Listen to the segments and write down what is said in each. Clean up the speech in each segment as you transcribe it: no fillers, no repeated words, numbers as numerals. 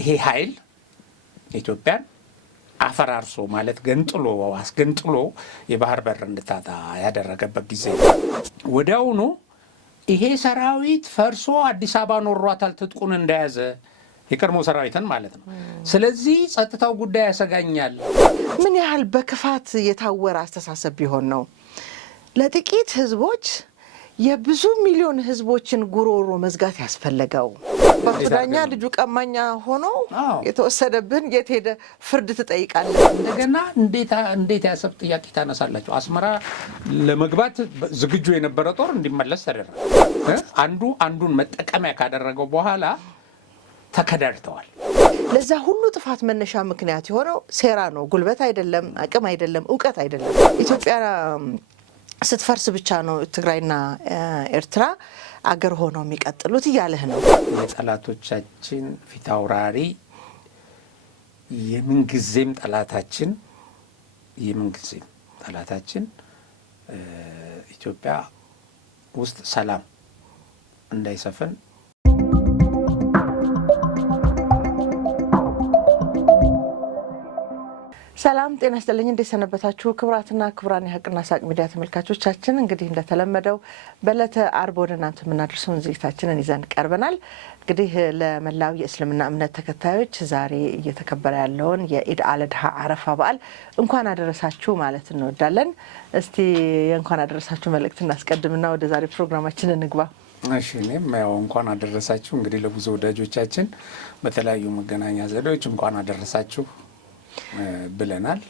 ይሄ ኃይል ኢትዮጵያን አፈራርሶ ማለት ገንጥሎ አስገንጥሎ የባህር በር እንድታጣ ያደረገበት ጊዜ ወዲያውኑ ይሄ ሰራዊት ፈርሶ አዲስ አበባ ኖሯታል ትጥቁን እንደያዘ የቀድሞ ሰራዊትን ማለት ነው። ስለዚህ ጸጥታው ጉዳይ ያሰጋኛል። ምን ያህል በክፋት የታወረ አስተሳሰብ ቢሆን ነው ለጥቂት ህዝቦች የብዙ ሚሊዮን ህዝቦችን ጉሮሮ መዝጋት ያስፈልገው? ባቱዳኛ ልጁ ቀማኛ ሆኖ የተወሰደብን የት ሄደ ፍርድ ትጠይቃለህ? እንደገና እንዴት ያሰብ ጥያቄ ታነሳላችሁ? አስመራ ለመግባት ዝግጁ የነበረ ጦር እንዲመለስ ተደረገ። አንዱን መጠቀሚያ ካደረገው በኋላ ተከዳድተዋል። ለዛ ሁሉ ጥፋት መነሻ ምክንያት የሆነው ሴራ ነው። ጉልበት አይደለም፣ አቅም አይደለም፣ እውቀት አይደለም። ኢትዮጵያ ስትፈርስ ብቻ ነው ትግራይና ኤርትራ አገር ሆነው የሚቀጥሉት እያለህ ነው። የጠላቶቻችን ፊት አውራሪ የምንጊዜም ጠላታችን ኢትዮጵያ ውስጥ ሰላም እንዳይሰፍን ሰላም ጤና ይስጥልኝ። እንዴት ሰነበታችሁ? ክቡራትና ክቡራን የሀቅና ሳቅ ሚዲያ ተመልካቾቻችን፣ እንግዲህ እንደተለመደው በዕለተ አርብ ወደ እናንተ የምናደርሰውን ዝግጅታችንን ይዘን ቀርበናል። እንግዲህ ለመላው የእስልምና እምነት ተከታዮች ዛሬ እየተከበረ ያለውን የኢድ አልአድሃ አረፋ በዓል እንኳን አደረሳችሁ ማለት እንወዳለን። እስቲ የእንኳን አደረሳችሁ መልእክት እናስቀድምና ወደ ዛሬ ፕሮግራማችን እንግባ። እሺ፣ እኔም ያው እንኳን አደረሳችሁ እንግዲህ ለብዙ ወዳጆቻችን በተለያዩ መገናኛ ዘዴዎች እንኳን አደረሳችሁ ብለናል።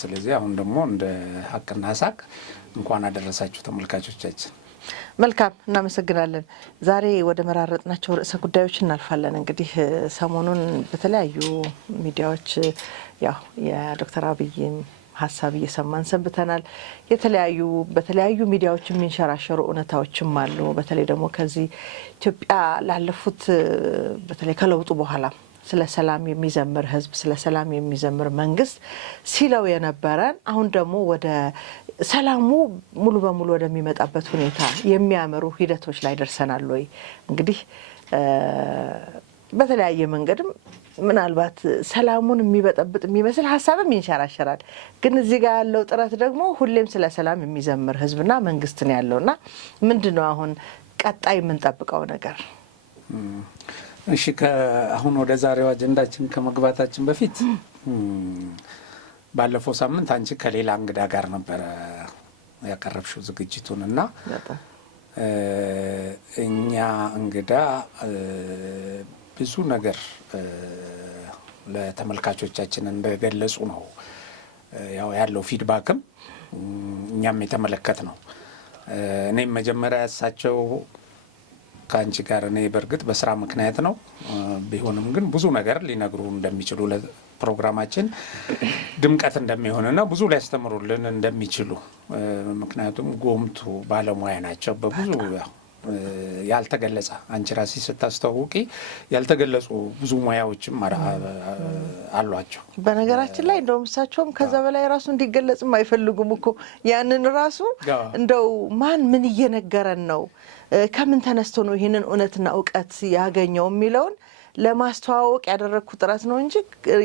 ስለዚህ አሁን ደግሞ እንደ ሀቅና ሳቅ እንኳን አደረሳችሁ ተመልካቾቻችን። መልካም፣ እናመሰግናለን። ዛሬ ወደ መራረጥናቸው ርዕሰ ጉዳዮች እናልፋለን። እንግዲህ ሰሞኑን በተለያዩ ሚዲያዎች ያው የዶክተር አብይን ሀሳብ እየሰማን ሰንብተናል። በተለያዩ ሚዲያዎች የሚንሸራሸሩ እውነታዎችም አሉ። በተለይ ደግሞ ከዚህ ኢትዮጵያ ላለፉት በተለይ ከለውጡ በኋላ ስለ ሰላም የሚዘምር ህዝብ፣ ስለ ሰላም የሚዘምር መንግስት ሲለው የነበረን አሁን ደግሞ ወደ ሰላሙ ሙሉ በሙሉ ወደሚመጣበት ሁኔታ የሚያመሩ ሂደቶች ላይ ደርሰናል ወይ? እንግዲህ በተለያየ መንገድም ምናልባት ሰላሙን የሚበጠብጥ የሚመስል ሀሳብም ይንሸራሸራል። ግን እዚህ ጋር ያለው ጥረት ደግሞ ሁሌም ስለ ሰላም የሚዘምር ህዝብና መንግስት ነው ያለውና ምንድነው አሁን ቀጣይ የምንጠብቀው ነገር? እሺ፣ አሁን ወደ ዛሬው አጀንዳችን ከመግባታችን በፊት ባለፈው ሳምንት አንቺ ከሌላ እንግዳ ጋር ነበረ ያቀረብሽው ዝግጅቱን እና እኛ እንግዳ ብዙ ነገር ለተመልካቾቻችን እንደገለጹ ነው ያለው ፊድባክም እኛም የተመለከት ነው። እኔም መጀመሪያ እሳቸው ከአንቺ ጋር እኔ በእርግጥ በስራ ምክንያት ነው ቢሆንም ግን ብዙ ነገር ሊነግሩ እንደሚችሉ ለፕሮግራማችን ድምቀት እንደሚሆንና ብዙ ሊያስተምሩልን እንደሚችሉ ምክንያቱም ጎምቱ ባለሙያ ናቸው። በብዙ ያልተገለጸ አንቺ ራሲ ስታስተዋውቂ ያልተገለጹ ብዙ ሙያዎችም አሏቸው። በነገራችን ላይ እንደውም እሳቸውም ከዛ በላይ ራሱ እንዲገለጽም አይፈልጉም እኮ ያንን ራሱ እንደው ማን ምን እየነገረን ነው፣ ከምን ተነስቶ ነው ይህንን እውነትና እውቀት ያገኘው የሚለውን ለማስተዋወቅ ያደረግኩት ጥረት ነው እንጂ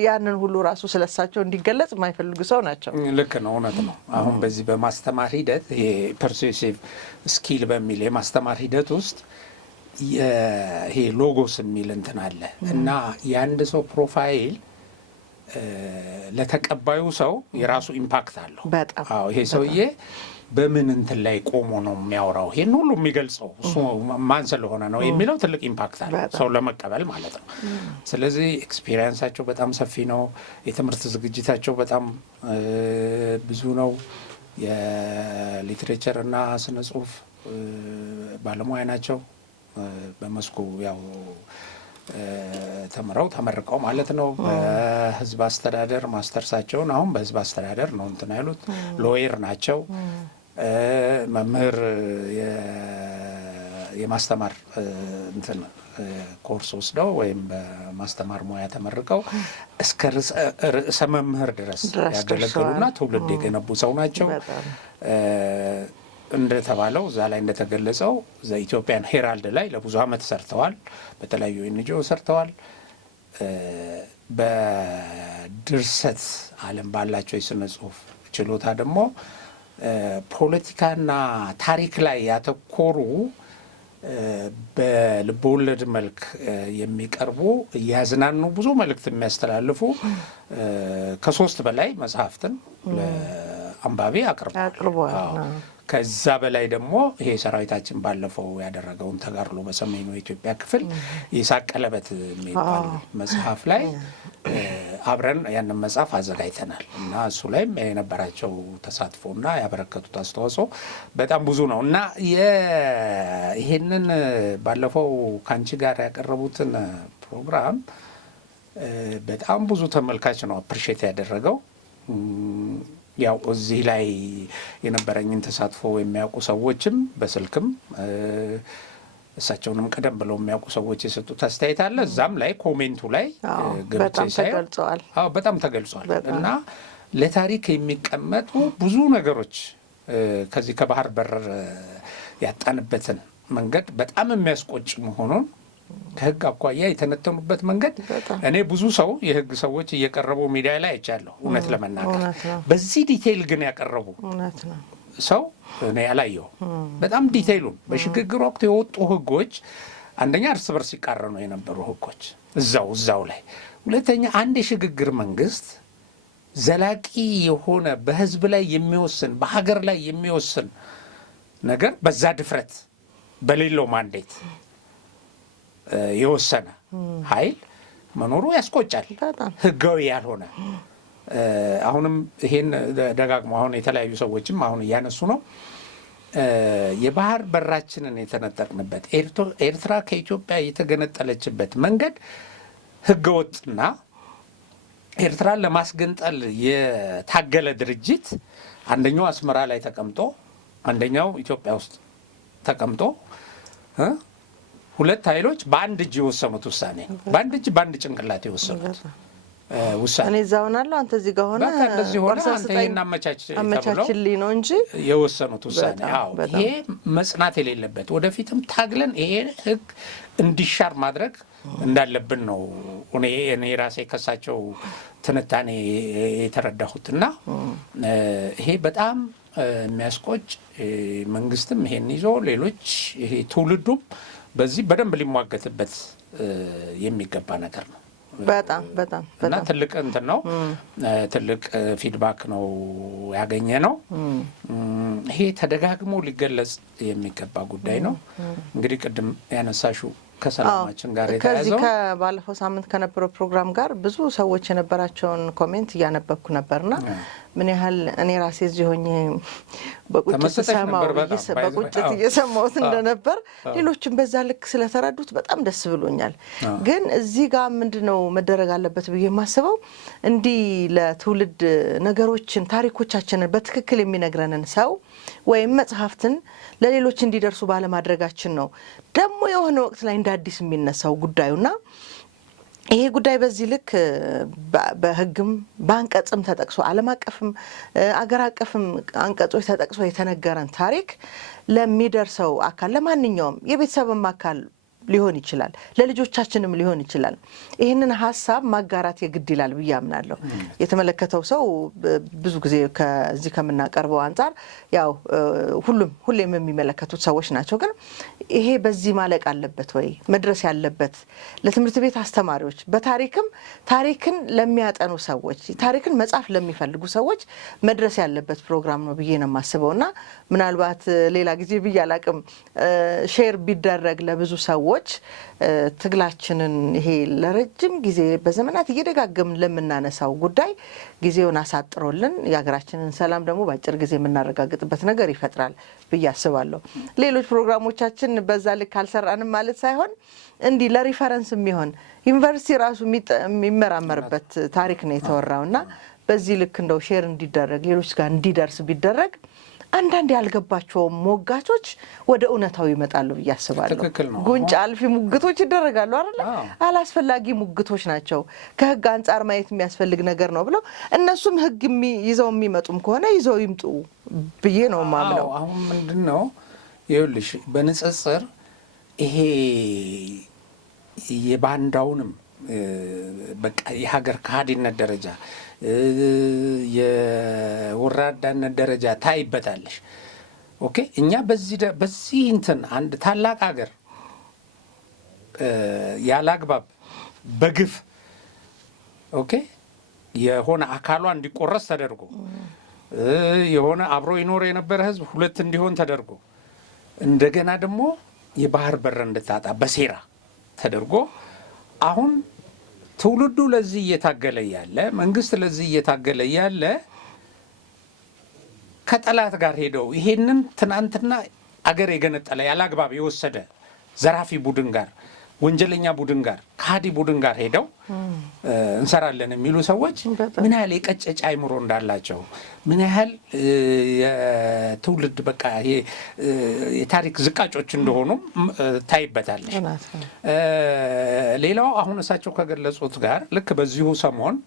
ያንን ሁሉ ራሱ ስለሳቸው እንዲገለጽ የማይፈልጉ ሰው ናቸው። ልክ ነው፣ እውነት ነው። አሁን በዚህ በማስተማር ሂደት የፐርሱሲቭ ስኪል በሚል የማስተማር ሂደት ውስጥ ይሄ ሎጎስ የሚል እንትን አለ እና የአንድ ሰው ፕሮፋይል ለተቀባዩ ሰው የራሱ ኢምፓክት አለው። ይሄ ሰውዬ በምን እንትን ላይ ቆሞ ነው የሚያወራው፣ ይሄን ሁሉ የሚገልጸው እሱ ማን ስለሆነ ነው የሚለው ትልቅ ኢምፓክት አለ ሰው ለመቀበል ማለት ነው። ስለዚህ ኤክስፒሪየንሳቸው በጣም ሰፊ ነው። የትምህርት ዝግጅታቸው በጣም ብዙ ነው። የሊትሬቸር እና ስነ ጽሁፍ ባለሙያ ናቸው። በመስኩ ያው ተመርቀው ማለት ነው። በህዝብ አስተዳደር ማስተርሳቸውን አሁን በህዝብ አስተዳደር ነው እንትን ያሉት። ሎየር ናቸው። መምህር የማስተማር እንትን ኮርስ ወስደው ወይም በማስተማር ሙያ ተመርቀው እስከ ርዕሰ መምህር ድረስ ያገለገሉና ትውልድ የገነቡ ሰው ናቸው። እንደተባለው እዛ ላይ እንደተገለጸው ዘኢትዮጵያን ሄራልድ ላይ ለብዙ ዓመት ሰርተዋል። በተለያዩ ኤንጂኦ ሰርተዋል። በድርሰት ዓለም ባላቸው የስነ ጽሁፍ ችሎታ ደግሞ ፖለቲካና ታሪክ ላይ ያተኮሩ በልቦለድ መልክ የሚቀርቡ እያዝናኑ ብዙ መልእክት የሚያስተላልፉ ከ3 በላይ መጽሐፍትን ለአንባቢ አቅርቧል። ከዛ በላይ ደግሞ ይሄ ሰራዊታችን ባለፈው ያደረገውን ተጋድሎ በሰሜኑ የኢትዮጵያ ክፍል የይስሐቅ ቀለበት የሚባል መጽሐፍ ላይ አብረን ያንን መጽሐፍ አዘጋጅተናል እና እሱ ላይም የነበራቸው ተሳትፎና ያበረከቱት አስተዋጽኦ በጣም ብዙ ነው እና ይሄንን ባለፈው ካንቺ ጋር ያቀረቡትን ፕሮግራም በጣም ብዙ ተመልካች ነው አፕሪሼት ያደረገው። ያው እዚህ ላይ የነበረኝን ተሳትፎ የሚያውቁ ሰዎችም በስልክም እሳቸውንም ቀደም ብለው የሚያውቁ ሰዎች የሰጡት አስተያየት አለ። እዛም ላይ ኮሜንቱ ላይ በጣም ተገልጿል እና ለታሪክ የሚቀመጡ ብዙ ነገሮች ከዚህ ከባህር በር ያጣንበትን መንገድ በጣም የሚያስቆጭ መሆኑን ከህግ አኳያ የተነተኑበት መንገድ እኔ ብዙ ሰው የህግ ሰዎች እየቀረቡ ሚዲያ ላይ አይቻለሁ። እውነት ለመናገር በዚህ ዲቴይል ግን ያቀረቡ ሰው እኔ ያላየው በጣም ዲቴይሉን በሽግግር ወቅት የወጡ ህጎች አንደኛ እርስ በርስ ሲቃረኑ የነበሩ ህጎች እዛው ላይ፣ ሁለተኛ አንድ የሽግግር መንግስት ዘላቂ የሆነ በህዝብ ላይ የሚወስን በሀገር ላይ የሚወስን ነገር በዛ ድፍረት በሌለው ማንዴት የወሰነ ኃይል መኖሩ ያስቆጫል። ህጋዊ ያልሆነ አሁንም ይሄን ደጋግሞ አሁን የተለያዩ ሰዎችም አሁን እያነሱ ነው። የባህር በራችንን የተነጠቅንበት ኤርትራ ከኢትዮጵያ የተገነጠለችበት መንገድ ህገወጥና ኤርትራን ለማስገንጠል የታገለ ድርጅት አንደኛው አስመራ ላይ ተቀምጦ አንደኛው ኢትዮጵያ ውስጥ ተቀምጦ ሁለት ኃይሎች በአንድ እጅ የወሰኑት ውሳኔ ነው። በአንድ እጅ በአንድ ጭንቅላት የወሰኑት ውሳኔ እኔ እዛው ናለሁ አንተ እዚህ ጋር ሆነ እንደዚህ ሆነ አንተ ይሄን አመቻችልኝ ነው እንጂ የወሰኑት ውሳኔ። አዎ ይሄ መጽናት የሌለበት ወደፊትም ታግለን ይሄ ህግ እንዲሻር ማድረግ እንዳለብን ነው እኔ ራሴ ከሳቸው ትንታኔ የተረዳሁትና ይሄ በጣም የሚያስቆጭ መንግስትም ይሄን ይዞ ሌሎች ይሄ ትውልዱም በዚህ በደንብ ሊሟገትበት የሚገባ ነገር ነው። በጣም እና ትልቅ እንትን ነው፣ ትልቅ ፊድባክ ነው ያገኘ ነው። ይሄ ተደጋግሞ ሊገለጽ የሚገባ ጉዳይ ነው። እንግዲህ ቅድም ያነሳሹ ከሰላማችን ጋር የተያዘው ከዚህ ባለፈው ሳምንት ከነበረው ፕሮግራም ጋር ብዙ ሰዎች የነበራቸውን ኮሜንት እያነበብኩ ነበርና ምን ያህል እኔ ራሴ እዚህ ሆኜ በቁጭት እየሰማሁት እንደነበር ሌሎችም በዛ ልክ ስለተረዱት በጣም ደስ ብሎኛል። ግን እዚህ ጋር ምንድነው መደረግ አለበት ብዬ የማስበው እንዲህ ለትውልድ ነገሮችን ታሪኮቻችንን በትክክል የሚነግረንን ሰው ወይም መጽሐፍትን ለሌሎች እንዲደርሱ ባለማድረጋችን ነው ደግሞ የሆነ ወቅት ላይ እንደ አዲስ የሚነሳው ጉዳዩና ይሄ ጉዳይ በዚህ ልክ በህግም በአንቀጽም ተጠቅሶ ዓለም አቀፍም አገር አቀፍም አንቀጾች ተጠቅሶ የተነገረን ታሪክ ለሚደርሰው አካል ለማንኛውም የቤተሰብም አካል ሊሆን ይችላል፣ ለልጆቻችንም ሊሆን ይችላል። ይህንን ሀሳብ ማጋራት የግድ ይላል ብዬ አምናለሁ። የተመለከተው ሰው ብዙ ጊዜ ከዚህ ከምናቀርበው አንጻር ያው ሁሌም የሚመለከቱት ሰዎች ናቸው። ግን ይሄ በዚህ ማለቅ አለበት ወይ መድረስ ያለበት ለትምህርት ቤት አስተማሪዎች፣ በታሪክም ታሪክን ለሚያጠኑ ሰዎች፣ ታሪክን መጻፍ ለሚፈልጉ ሰዎች መድረስ ያለበት ፕሮግራም ነው ብዬ ነው የማስበውና ምናልባት ሌላ ጊዜ ብዬ አላቅም ሼር ቢደረግ ለብዙ ሰዎች ትግላችንን ይሄ ለረጅም ጊዜ በዘመናት እየደጋገምን ለምናነሳው ጉዳይ ጊዜውን አሳጥሮልን የሀገራችንን ሰላም ደግሞ በአጭር ጊዜ የምናረጋግጥበት ነገር ይፈጥራል ብዬ አስባለሁ። ሌሎች ፕሮግራሞቻችን በዛ ልክ አልሰራንም ማለት ሳይሆን እንዲህ ለሪፈረንስ የሚሆን ዩኒቨርሲቲ ራሱ የሚመራመርበት ታሪክ ነው የተወራውና በዚህ ልክ እንደው ሼር እንዲደረግ ሌሎች ጋር እንዲደርስ ቢደረግ አንዳንድ ያልገባቸው ሞጋቾች ወደ እውነታው ይመጣሉ ብዬ አስባለሁ። ጉንጭ አልፊ ሙግቶች ይደረጋሉ አይደል? አላስፈላጊ ሙግቶች ናቸው። ከህግ አንጻር ማየት የሚያስፈልግ ነገር ነው ብለው እነሱም ህግ ይዘው የሚመጡም ከሆነ ይዘው ይምጡ ብዬ ነው ማምነው። አሁን ምንድነው ይኸውልሽ በንጽጽር ይሄ የባንዳውንም በቃ የሀገር ከሃዲነት ደረጃ የወራዳነት ደረጃ ታይበታለሽ። ኦኬ እኛ በዚህ እንትን አንድ ታላቅ ሀገር ያላግባብ በግፍ ኦኬ የሆነ አካሏ እንዲቆረስ ተደርጎ የሆነ አብሮ ይኖር የነበረ ህዝብ ሁለት እንዲሆን ተደርጎ እንደገና ደግሞ የባህር በር እንድታጣ በሴራ ተደርጎ አሁን ትውልዱ ለዚህ እየታገለ ያለ መንግስት ለዚህ እየታገለ ያለ ከጠላት ጋር ሄደው ይሄንን ትናንትና አገር የገነጠለ ያላግባብ የወሰደ ዘራፊ ቡድን ጋር ወንጀለኛ ቡድን ጋር ከሃዲ ቡድን ጋር ሄደው እንሰራለን የሚሉ ሰዎች ምን ያህል የቀጨጭ አይምሮ እንዳላቸው ምን ያህል የትውልድ በቃ የታሪክ ዝቃጮች እንደሆኑ ታይበታለች። ሌላው አሁን እሳቸው ከገለጹት ጋር ልክ በዚሁ ሰሞን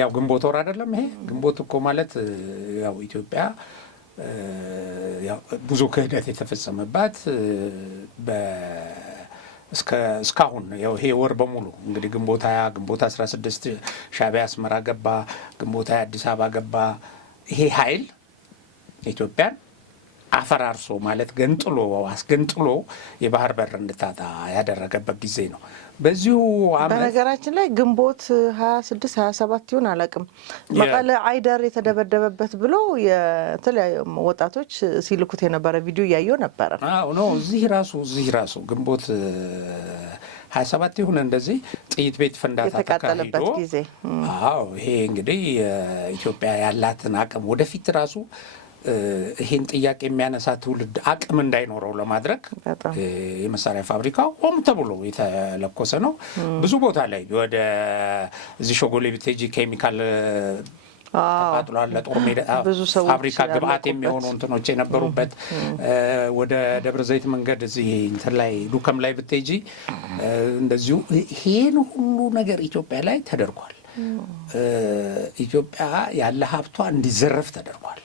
ያው ግንቦት ወር አይደለም ይሄ ግንቦት እኮ ማለት ያው ኢትዮጵያ ብዙ ክህደት የተፈጸመባት እስካሁን ያው ይሄ ወር በሙሉ እንግዲህ ግንቦት 20 ግንቦት 16 ሻዕቢያ አስመራ ገባ፣ ግንቦት 20 አዲስ አበባ ገባ። ይሄ ኃይል ኢትዮጵያን አፈራርሶ ማለት ገንጥሎ አስገንጥሎ የባህር በር እንድታጣ ያደረገበት ጊዜ ነው። በዚሁ በነገራችን ላይ ግንቦት 26 27 ይሁን አላውቅም መቀለ አይደር የተደበደበበት ብሎ የተለያዩ ወጣቶች ሲልኩት የነበረ ቪዲዮ እያየሁ ነበረ። አዎ ነው እዚህ ራሱ ግንቦት 27 ይሁን እንደዚህ ጥይት ቤት ፍንዳታ የተቃጠለበት ጊዜ። አዎ ይሄ እንግዲህ ኢትዮጵያ ያላትን አቅም ወደፊት ራሱ ይሄን ጥያቄ የሚያነሳ ትውልድ አቅም እንዳይኖረው ለማድረግ የመሳሪያ ፋብሪካው ሆም ተብሎ የተለኮሰ ነው። ብዙ ቦታ ላይ ወደ እዚህ ሾጎሌ ብትሄጂ ኬሚካል ተቃጥሏል። ለጦር ሜዳ ፋብሪካ ግብአት የሚሆኑ እንትኖች የነበሩበት ወደ ደብረ ዘይት መንገድ እዚህ እንትን ላይ ዱከም ላይ ብትሄጂ እንደዚሁ ይሄን ሁሉ ነገር ኢትዮጵያ ላይ ተደርጓል። ኢትዮጵያ ያለ ሀብቷ እንዲዘረፍ ተደርጓል።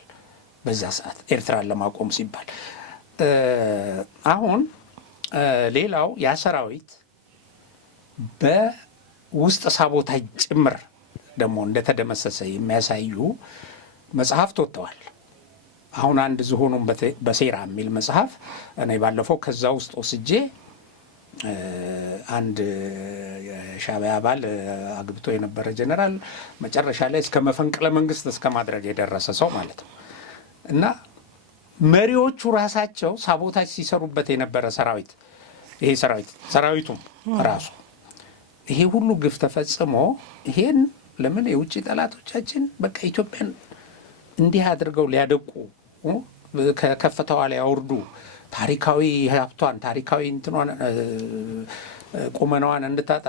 በዛ ሰዓት ኤርትራን ለማቆም ሲባል አሁን ሌላው ያ ሰራዊት በውስጥ ሳቦታጅ ጭምር ደግሞ እንደተደመሰሰ የሚያሳዩ መጽሐፍት ወጥተዋል። አሁን አንድ ዝሆኑን በሴራ የሚል መጽሐፍ እኔ ባለፈው ከዛ ውስጥ ወስጄ አንድ የሻዕቢያ አባል አግብቶ የነበረ ጀነራል መጨረሻ ላይ እስከ መፈንቅለ መንግስት እስከ ማድረግ የደረሰ ሰው ማለት ነው እና መሪዎቹ ራሳቸው ሳቦታጅ ሲሰሩበት የነበረ ሰራዊት ይሄ ሰራዊቱም ራሱ ይሄ ሁሉ ግፍ ተፈጽሞ ይሄን ለምን የውጭ ጠላቶቻችን በቃ ኢትዮጵያን እንዲህ አድርገው ሊያደቁ ከከፍታዋ ላይ ያወርዱ ታሪካዊ ሀብቷን ታሪካዊ እንትኗን ቁመናዋን እንድታጣ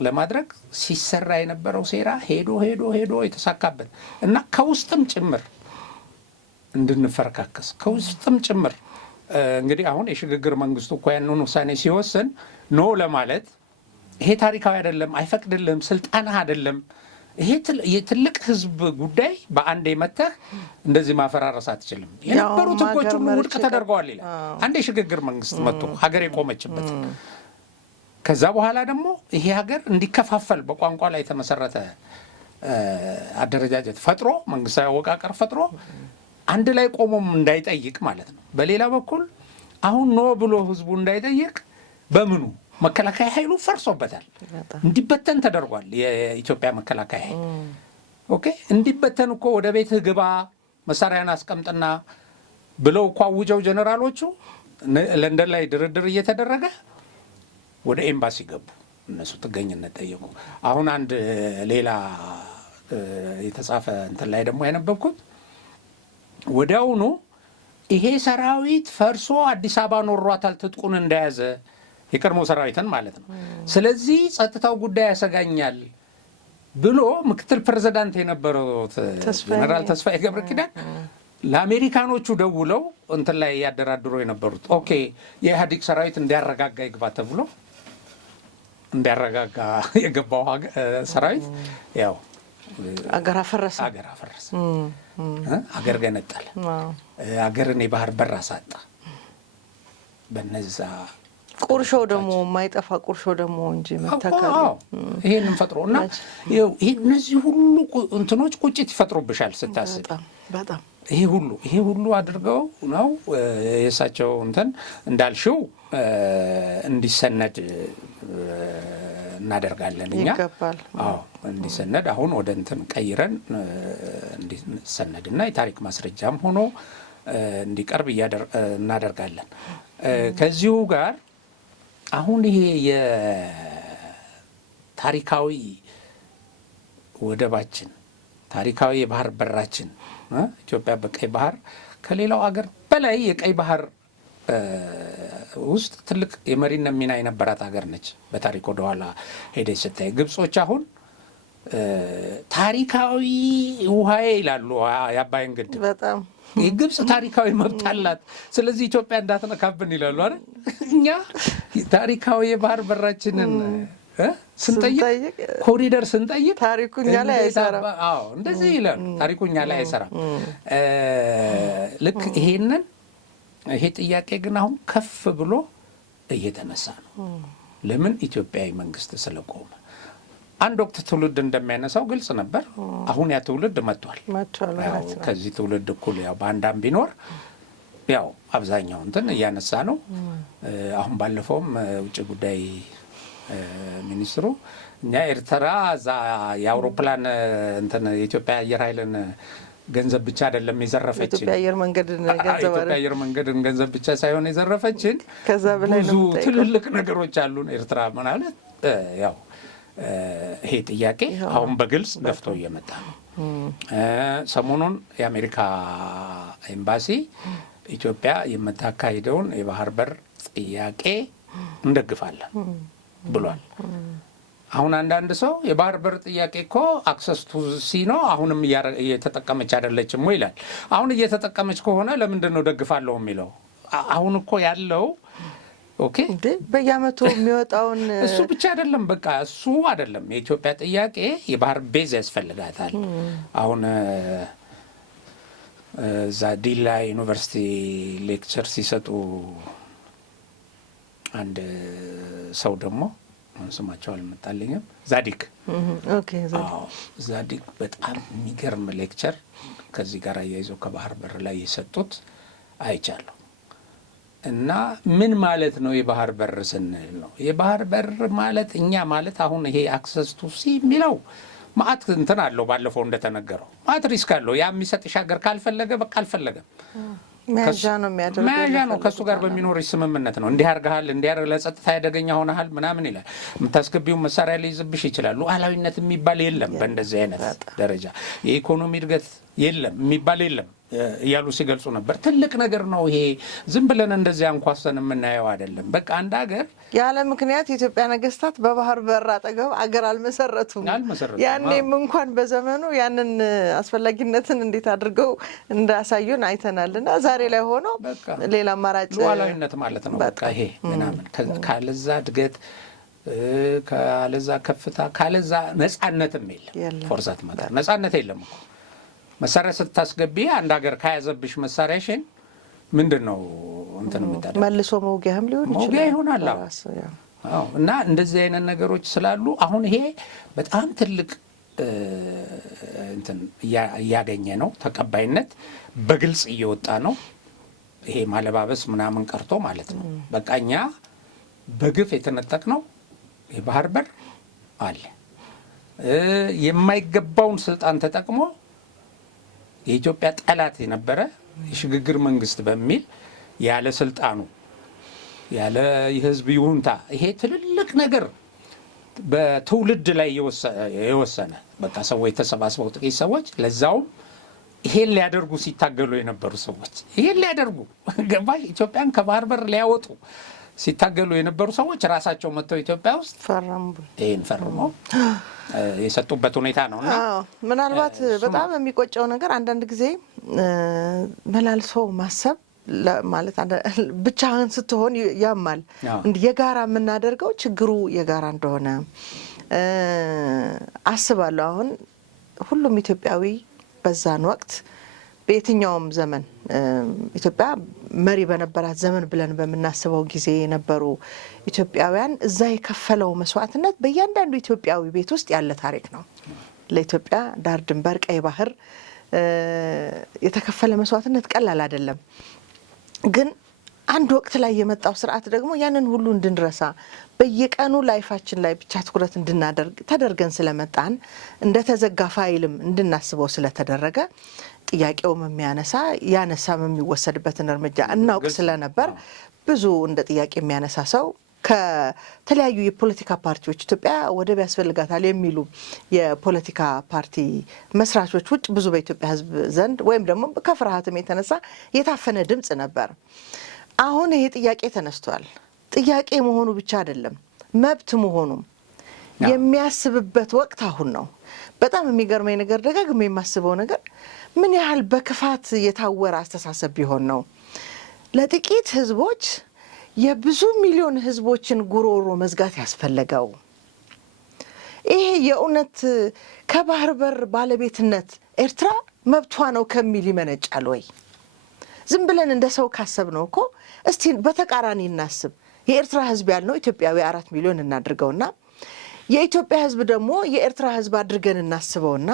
ለማድረግ ሲሰራ የነበረው ሴራ ሄዶ የተሳካበት እና ከውስጥም ጭምር እንድንፈረካከስ ከውስጥም ጭምር እንግዲህ አሁን የሽግግር መንግስቱ እኮ ያንን ውሳኔ ሲወስን ኖ ለማለት ይሄ ታሪካዊ አይደለም፣ አይፈቅድልም፣ ስልጣንህ አይደለም፣ ይሄ የትልቅ ህዝብ ጉዳይ በአንዴ መተህ እንደዚህ ማፈራረስ አትችልም፣ የነበሩት ህጎች ሁሉ ውድቅ ተደርገዋል ይላል። አንድ የሽግግር መንግስት መጥቶ ሀገር የቆመችበት ከዛ በኋላ ደግሞ ይሄ ሀገር እንዲከፋፈል በቋንቋ ላይ የተመሰረተ አደረጃጀት ፈጥሮ መንግስታዊ አወቃቀር ፈጥሮ አንድ ላይ ቆሞም እንዳይጠይቅ ማለት ነው። በሌላ በኩል አሁን ኖ ብሎ ህዝቡ እንዳይጠይቅ በምኑ መከላከያ ኃይሉ ፈርሶበታል፣ እንዲበተን ተደርጓል። የኢትዮጵያ መከላከያ ኃይል ኦኬ እንዲበተን እኮ ወደ ቤትህ ግባ መሳሪያን አስቀምጥና ብለው እኮ አውጀው ጀነራሎቹ ለንደን ላይ ድርድር እየተደረገ ወደ ኤምባሲ ገቡ። እነሱ ጥገኝነት ጠየቁ። አሁን አንድ ሌላ የተጻፈ እንትን ላይ ደግሞ ያነበብኩት ወዲያውኑ ይሄ ሰራዊት ፈርሶ አዲስ አበባ ኖሯታል ትጥቁን እንደያዘ የቀድሞ ሰራዊትን ማለት ነው። ስለዚህ ጸጥታው ጉዳይ ያሰጋኛል ብሎ ምክትል ፕሬዝዳንት የነበሩት ጀነራል ተስፋዬ ገብረ ኪዳን ለአሜሪካኖቹ ደውለው እንትን ላይ ያደራድሩ የነበሩት ኦኬ የኢህአዴግ ሰራዊት እንዲያረጋጋ ይግባ ተብሎ እንዲያረጋጋ የገባው ሰራዊት ያው አገር አፈረሰ አገር ገነጠለ፣ አገርን የባህር በር አሳጣ። በነዛ ቁርሾ ደግሞ ማይጠፋ ቁርሾ ደግሞ እንጂ መተካለ ይሄንን ፈጥሮና እነዚህ ሁሉ እንትኖች ቁጭት ይፈጥሩብሻል ስታስብ በጣም ይሄ ሁሉ አድርገው ነው የእሳቸው እንትን እንዳልሽው እንዲሰነድ እናደርጋለን እኛ እንዲሰነድ አሁን ወደ እንትን ቀይረን እንዲሰነድና የታሪክ ማስረጃም ሆኖ እንዲቀርብ እናደርጋለን። ከዚሁ ጋር አሁን ይሄ የታሪካዊ ወደባችን ታሪካዊ የባህር በራችን ኢትዮጵያ በቀይ ባህር ከሌላው ሀገር በላይ የቀይ ባህር ውስጥ ትልቅ የመሪነት ሚና የነበራት ሀገር ነች። በታሪክ ወደኋላ ሄደች ስታይ ግብጾች አሁን ታሪካዊ ውሃዬ ይላሉ የአባይን ግድብ። በጣም የግብጽ ታሪካዊ መብት አላት፣ ስለዚህ ኢትዮጵያ እንዳትነካብን ይላሉ አይደል? እኛ ታሪካዊ የባህር በራችንን ስንጠይቅ ኮሪደር ስንጠይቅ ታሪኩኛ ላይ አይሰራም። አዎ እንደዚህ ይላል፣ ታሪኩኛ ላይ አይሰራም። ልክ ይሄ ጥያቄ ግን አሁን ከፍ ብሎ እየተነሳ ነው። ለምን? ኢትዮጵያዊ መንግስት ስለቆመ። አንድ ወቅት ትውልድ እንደሚያነሳው ግልጽ ነበር። አሁን ያ ትውልድ መጥቷል። ከዚህ ትውልድ እኩል ያው በአንዳም ቢኖር ያው አብዛኛው እንትን እያነሳ ነው። አሁን ባለፈውም ውጭ ጉዳይ ሚኒስትሩ እኛ ኤርትራ እዛ የአውሮፕላን እንትን የኢትዮጵያ አየር ኃይልን ገንዘብ ብቻ አይደለም የዘረፈችን፣ ኢትዮጵያ አየር መንገድን ገንዘብ ብቻ ሳይሆን የዘረፈችን ብዙ ትልልቅ ነገሮች አሉን ኤርትራ ማለት ያው ይሄ ጥያቄ አሁን በግልጽ ገፍቶ እየመጣ ነው። ሰሞኑን የአሜሪካ ኤምባሲ ኢትዮጵያ የምታካሂደውን የባህር በር ጥያቄ እንደግፋለን ብሏል። አሁን አንዳንድ ሰው የባህር በር ጥያቄ እኮ አክሰስ ቱ ሲ ነው፣ አሁንም እየተጠቀመች አይደለችም ወይ ይላል። አሁን እየተጠቀመች ከሆነ ለምንድን ነው ደግፋለሁ የሚለው? አሁን እኮ ያለው ኦኬ በየዓመቱ የሚወጣውን እሱ ብቻ አይደለም። በቃ እሱ አይደለም የኢትዮጵያ ጥያቄ፣ የባህር ቤዝ ያስፈልጋታል። አሁን እዛ ዲላ ዩኒቨርሲቲ ሌክቸር ሲሰጡ አንድ ሰው ደግሞ ስማቸው አልመጣልኝም፣ ዛዲግ ዛዲግ በጣም የሚገርም ሌክቸር ከዚህ ጋር አያይዘው ከባህር በር ላይ የሰጡት አይቻለሁ። እና ምን ማለት ነው የባህር በር ስንል ነው? የባህር በር ማለት እኛ ማለት አሁን ይሄ አክሰስ ቱ ሲ የሚለው ማአት እንትን አለው። ባለፈው እንደተነገረው ማአት ሪስክ አለው። ያ የሚሰጥሽ ሀገር ካልፈለገ በቃ አልፈለገም፣ መያዣ ነው የሚያደርገው። መያዣ ነው። ከሱ ጋር በሚኖርሽ ስምምነት ነው። እንዲህ አድርገሃል፣ እንዲህ ለጸጥታ ያደገኛ ሆነሃል ምናምን ይላል። የምታስገቢው መሳሪያ ሊይዝብሽ ይችላል። ሉዓላዊነት የሚባል የለም። በእንደዚህ አይነት ደረጃ የኢኮኖሚ እድገት የለም የሚባል የለም እያሉ ሲገልጹ ነበር። ትልቅ ነገር ነው ይሄ። ዝም ብለን እንደዚያ እንኳሰን የምናየው አይደለም። በቃ አንድ ሀገር ያለ ምክንያት የኢትዮጵያ ነገስታት በባህር በር አጠገብ አገር አልመሰረቱም። ያኔም እንኳን በዘመኑ ያንን አስፈላጊነትን እንዴት አድርገው እንዳሳዩን አይተናልና ዛሬ ላይ ሆኖ ሌላ አማራጭ ሉዓላዊነት ማለት ነው። በቃ ይሄ ምናምን ካለዛ እድገት ካለዛ ከፍታ ካለዛ ነጻነትም የለም። ፎርዛት ማለት ነጻነት የለም እኮ መሳሪያ ስታስገቢ አንድ ሀገር ከያዘብሽ መሳሪያሽን ምንድነው እንትን የምታደርገው? መልሶ መውጊያም ሊሆን ይችላል። መውጊያ ይሆናል። አዎ። እና እንደዚህ አይነት ነገሮች ስላሉ አሁን ይሄ በጣም ትልቅ እንትን እያገኘ ነው፣ ተቀባይነት በግልጽ እየወጣ ነው። ይሄ ማለባበስ ምናምን ቀርቶ ማለት ነው። በቃ እኛ በግፍ የተነጠቅነው የባህር በር አለ። የማይገባውን ስልጣን ተጠቅሞ የኢትዮጵያ ጠላት የነበረ የሽግግር መንግስት በሚል ያለ ስልጣኑ ያለ የህዝብ ይሁንታ ይሄ ትልልቅ ነገር በትውልድ ላይ የወሰነ በቃ ሰዎች ተሰባስበው ጥቂት ሰዎች ለዛውም ይሄን ሊያደርጉ ሲታገሉ የነበሩ ሰዎች ይሄን ሊያደርጉ ገባሽ ኢትዮጵያን ከባህር በር ሊያወጡ ሲታገሉ የነበሩ ሰዎች ራሳቸው መጥተው ኢትዮጵያ ውስጥ ይሄን ፈርመው የሰጡበት ሁኔታ ነውና ምናልባት በጣም የሚቆጨው ነገር አንዳንድ ጊዜ መላልሶ ማሰብ ማለት ብቻህን ስትሆን ያማል። እንደ የጋራ የምናደርገው ችግሩ የጋራ እንደሆነ አስባለሁ። አሁን ሁሉም ኢትዮጵያዊ በዛን ወቅት በየትኛውም ዘመን ኢትዮጵያ መሪ በነበራት ዘመን ብለን በምናስበው ጊዜ የነበሩ ኢትዮጵያውያን እዛ የከፈለው መስዋዕትነት በእያንዳንዱ ኢትዮጵያዊ ቤት ውስጥ ያለ ታሪክ ነው። ለኢትዮጵያ ዳር ድንበር ቀይ ባህር የተከፈለ መስዋዕትነት ቀላል አይደለም። ግን አንድ ወቅት ላይ የመጣው ስርዓት ደግሞ ያንን ሁሉ እንድንረሳ በየቀኑ ላይፋችን ላይ ብቻ ትኩረት እንድናደርግ ተደርገን ስለመጣን እንደተዘጋ ፋይልም እንድናስበው ስለተደረገ ጥያቄውም ያነሳም የሚወሰድበትን እርምጃ እናውቅ ስለነበር ብዙ እንደ ጥያቄ የሚያነሳ ሰው ከተለያዩ የፖለቲካ ፓርቲዎች ኢትዮጵያ ወደብ ያስፈልጋታል የሚሉ የፖለቲካ ፓርቲ መስራቾች ውጭ ብዙ በኢትዮጵያ ሕዝብ ዘንድ ወይም ደግሞ ከፍርሃትም የተነሳ የታፈነ ድምጽ ነበር። አሁን ይሄ ጥያቄ ተነስቷል። ጥያቄ መሆኑ ብቻ አይደለም መብት መሆኑም የሚያስብበት ወቅት አሁን ነው። በጣም የሚገርመኝ ነገር ደጋግሜ የማስበው ነገር ምን ያህል በክፋት የታወረ አስተሳሰብ ቢሆን ነው ለጥቂት ህዝቦች የብዙ ሚሊዮን ህዝቦችን ጉሮሮ መዝጋት ያስፈለገው? ይሄ የእውነት ከባህር በር ባለቤትነት ኤርትራ መብቷ ነው ከሚል ይመነጫል ወይ? ዝም ብለን እንደ ሰው ካሰብ ነው እኮ እስቲ በተቃራኒ እናስብ። የኤርትራ ህዝብ ያልነው ኢትዮጵያዊ 4 ሚሊዮን እናድርገውና የኢትዮጵያ ህዝብ ደግሞ የኤርትራ ህዝብ አድርገን እናስበውና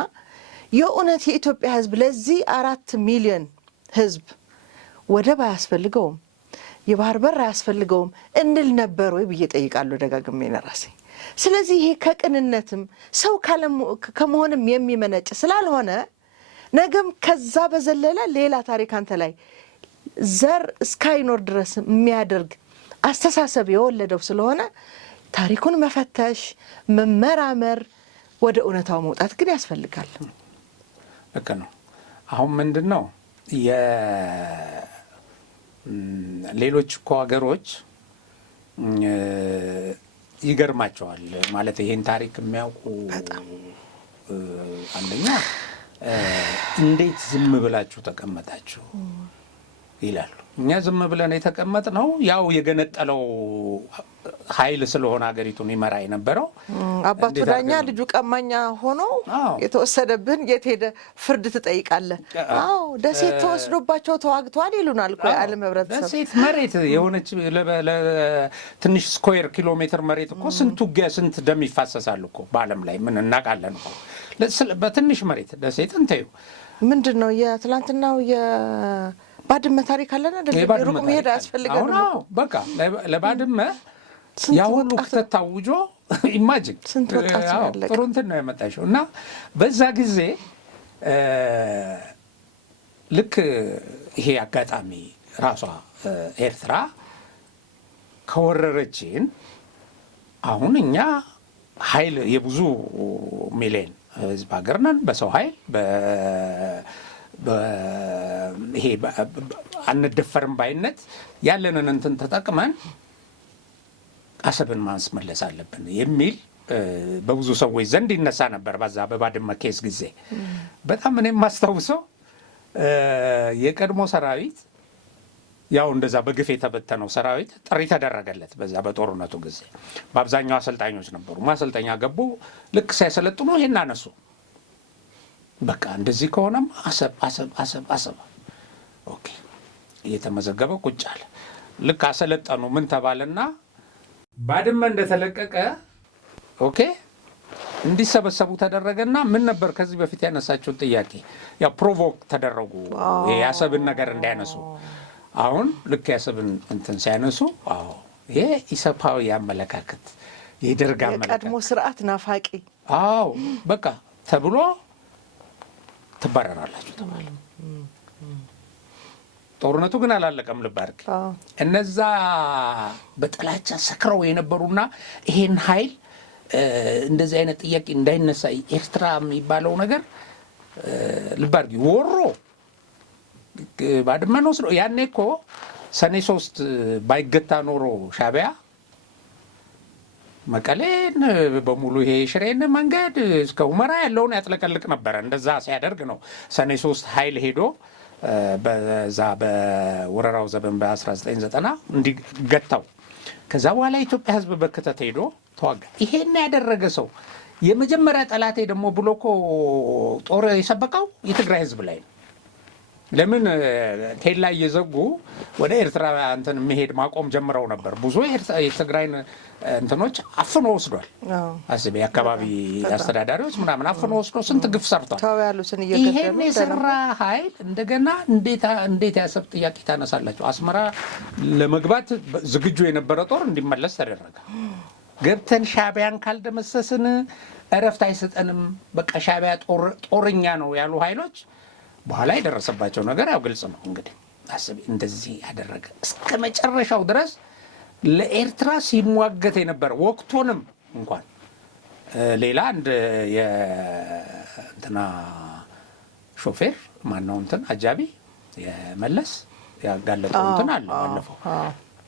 የእውነት የኢትዮጵያ ህዝብ ለዚህ 4 ሚሊዮን ህዝብ ወደብ አያስፈልገውም፣ የባህር በር አያስፈልገውም እንል ነበር ወይ ብዬ ጠይቃለሁ ደጋግሜ ለራሴ። ስለዚህ ይሄ ከቅንነትም ሰው ከመሆንም የሚመነጭ ስላልሆነ ነገም ከዛ በዘለለ ሌላ ታሪክ አንተ ላይ ዘር እስካይኖር ድረስ የሚያደርግ አስተሳሰብ የወለደው ስለሆነ ታሪኩን መፈተሽ፣ መመራመር፣ ወደ እውነታው መውጣት ግን ያስፈልጋል። ልክ ነው። አሁን ምንድነው ሌሎች እኮ ሀገሮች ይገርማቸዋል ማለት ይሄን ታሪክ የሚያውቁ አንደኛ እንዴት ዝም ብላችሁ ተቀመጣችሁ ይላሉ። እኛ ዝም ብለን የተቀመጥነው ያው የገነጠለው ኃይል ስለሆነ ሀገሪቱን ይመራ የነበረው አባቱ ዳኛ ልጁ ቀማኛ ሆኖ የተወሰደብን የት ሄደ ፍርድ ትጠይቃለህ? አዎ ደሴት ተወስዶባቸው ተዋግቷል ይሉናል እኮ የዓለም ህብረተሰብ። ደሴት መሬት የሆነች ትንሽ ስኩዌር ኪሎ ሜትር መሬት እኮ ስንት ውጊያ ስንት ደም ይፋሰሳል እኮ በዓለም ላይ ምን እናውቃለን እኮ በትንሽ መሬት ደሴት እንተዩ። ምንድን ነው የትላንትናው የባድመ ታሪክ አለና ሩቅ መሄድ አያስፈልገንም እኮ በቃ ለባድመ ያ ሁሉ ክተት ታውጆ ኢማጂን ስንት ወጣት ያለቀ ጥሩ እንትን ነው ያመጣሽው። እና በዛ ጊዜ ልክ ይሄ አጋጣሚ ራሷ ኤርትራ ከወረረችን አሁን እኛ ኃይል የብዙ ሚሊዮን ህዝብ ሀገር ነን። በሰው ኃይል ይሄ አንደፈርም ባይነት ያለንን እንትን ተጠቅመን አሰብን ማስመለስ አለብን የሚል በብዙ ሰዎች ዘንድ ይነሳ ነበር። በዛ በባድመ ኬስ ጊዜ በጣም እኔም ማስታውሰው የቀድሞ ሰራዊት ያው እንደዛ በግፍ የተበተነው ሰራዊት ጥሪ ተደረገለት። በዛ በጦርነቱ ጊዜ በአብዛኛው አሰልጣኞች ነበሩ። ማሰልጠኛ ገቡ። ልክ ሳይሰለጥኑ ይሄን አነሱ። በቃ እንደዚህ ከሆነም አሰብ ኦኬ እየተመዘገበ ቁጭ አለ። ልክ አሰለጠኑ። ምን ተባለና ባድመ እንደተለቀቀ ኦኬ እንዲሰበሰቡ ተደረገና ምን ነበር ከዚህ በፊት ያነሳችው ጥያቄ ያው ፕሮቮክ ተደረጉ የአሰብን ነገር እንዲያነሱ። አሁን ልክ ያሰብን እንትን ሲያነሱ ይሄ ኢሰፓዊ አመለካከት የደርግ አመለካከት የቀድሞ ስርዓት ናፋቂ በቃ ተብሎ ትባረራላችሁ ተባለ። ጦርነቱ ግን አላለቀም። ልብ አድርግ። እነዛ በጥላቻ ሰክረው የነበሩና ይሄን ኃይል እንደዚህ አይነት ጥያቄ እንዳይነሳ ኤርትራ የሚባለው ነገር ልብ አድርግ ወሮ ባድመን ወስዶ ያኔ እኮ ሰኔ 3 ባይገታ ኖሮ ሻዕቢያ መቀሌን በሙሉ ይሄ ሽሬን መንገድ እስከ ሁመራ ያለውን ያጥለቀልቅ ነበረ። እንደዛ ሲያደርግ ነው ሰኔ 3 ኃይል ሄዶ በዛ በወረራው ዘመን በ1990 እንዲገታው። ከዛ በኋላ ኢትዮጵያ ህዝብ በክተት ሄዶ ተዋጋ። ይሄን ያደረገ ሰው የመጀመሪያ ጠላቴ ደግሞ ብሎ እኮ ጦር የሰበቀው የትግራይ ህዝብ ላይ ነው። ለምን ኬላ እየዘጉ ወደ ኤርትራ እንትን መሄድ ማቆም ጀምረው ነበር። ብዙ የትግራይን እንትኖች አፍኖ ወስዷል። አስቢ የአካባቢ አስተዳዳሪዎች ምናምን አፍኖ ወስዶ ስንት ግፍ ሰርቷል። ይሄን የሰራ ኃይል እንደገና እንዴት ያሰብ ጥያቄ ታነሳላቸው? አስመራ ለመግባት ዝግጁ የነበረ ጦር እንዲመለስ ተደረገ። ገብተን ሻዕቢያን ካልደመሰስን እረፍት አይሰጠንም፣ በቃ ሻዕቢያ ጦረኛ ነው ያሉ ኃይሎች በኋላ የደረሰባቸው ነገር ያው ግልጽ ነው። እንግዲህ አስቢ እንደዚህ ያደረገ እስከ መጨረሻው ድረስ ለኤርትራ ሲሟገት የነበረ ወቅቱንም እንኳን ሌላ አንድ የእንትና ሾፌር ማነው እንትን አጃቢ የመለስ ያጋለጠው እንትን አለ ባለፈው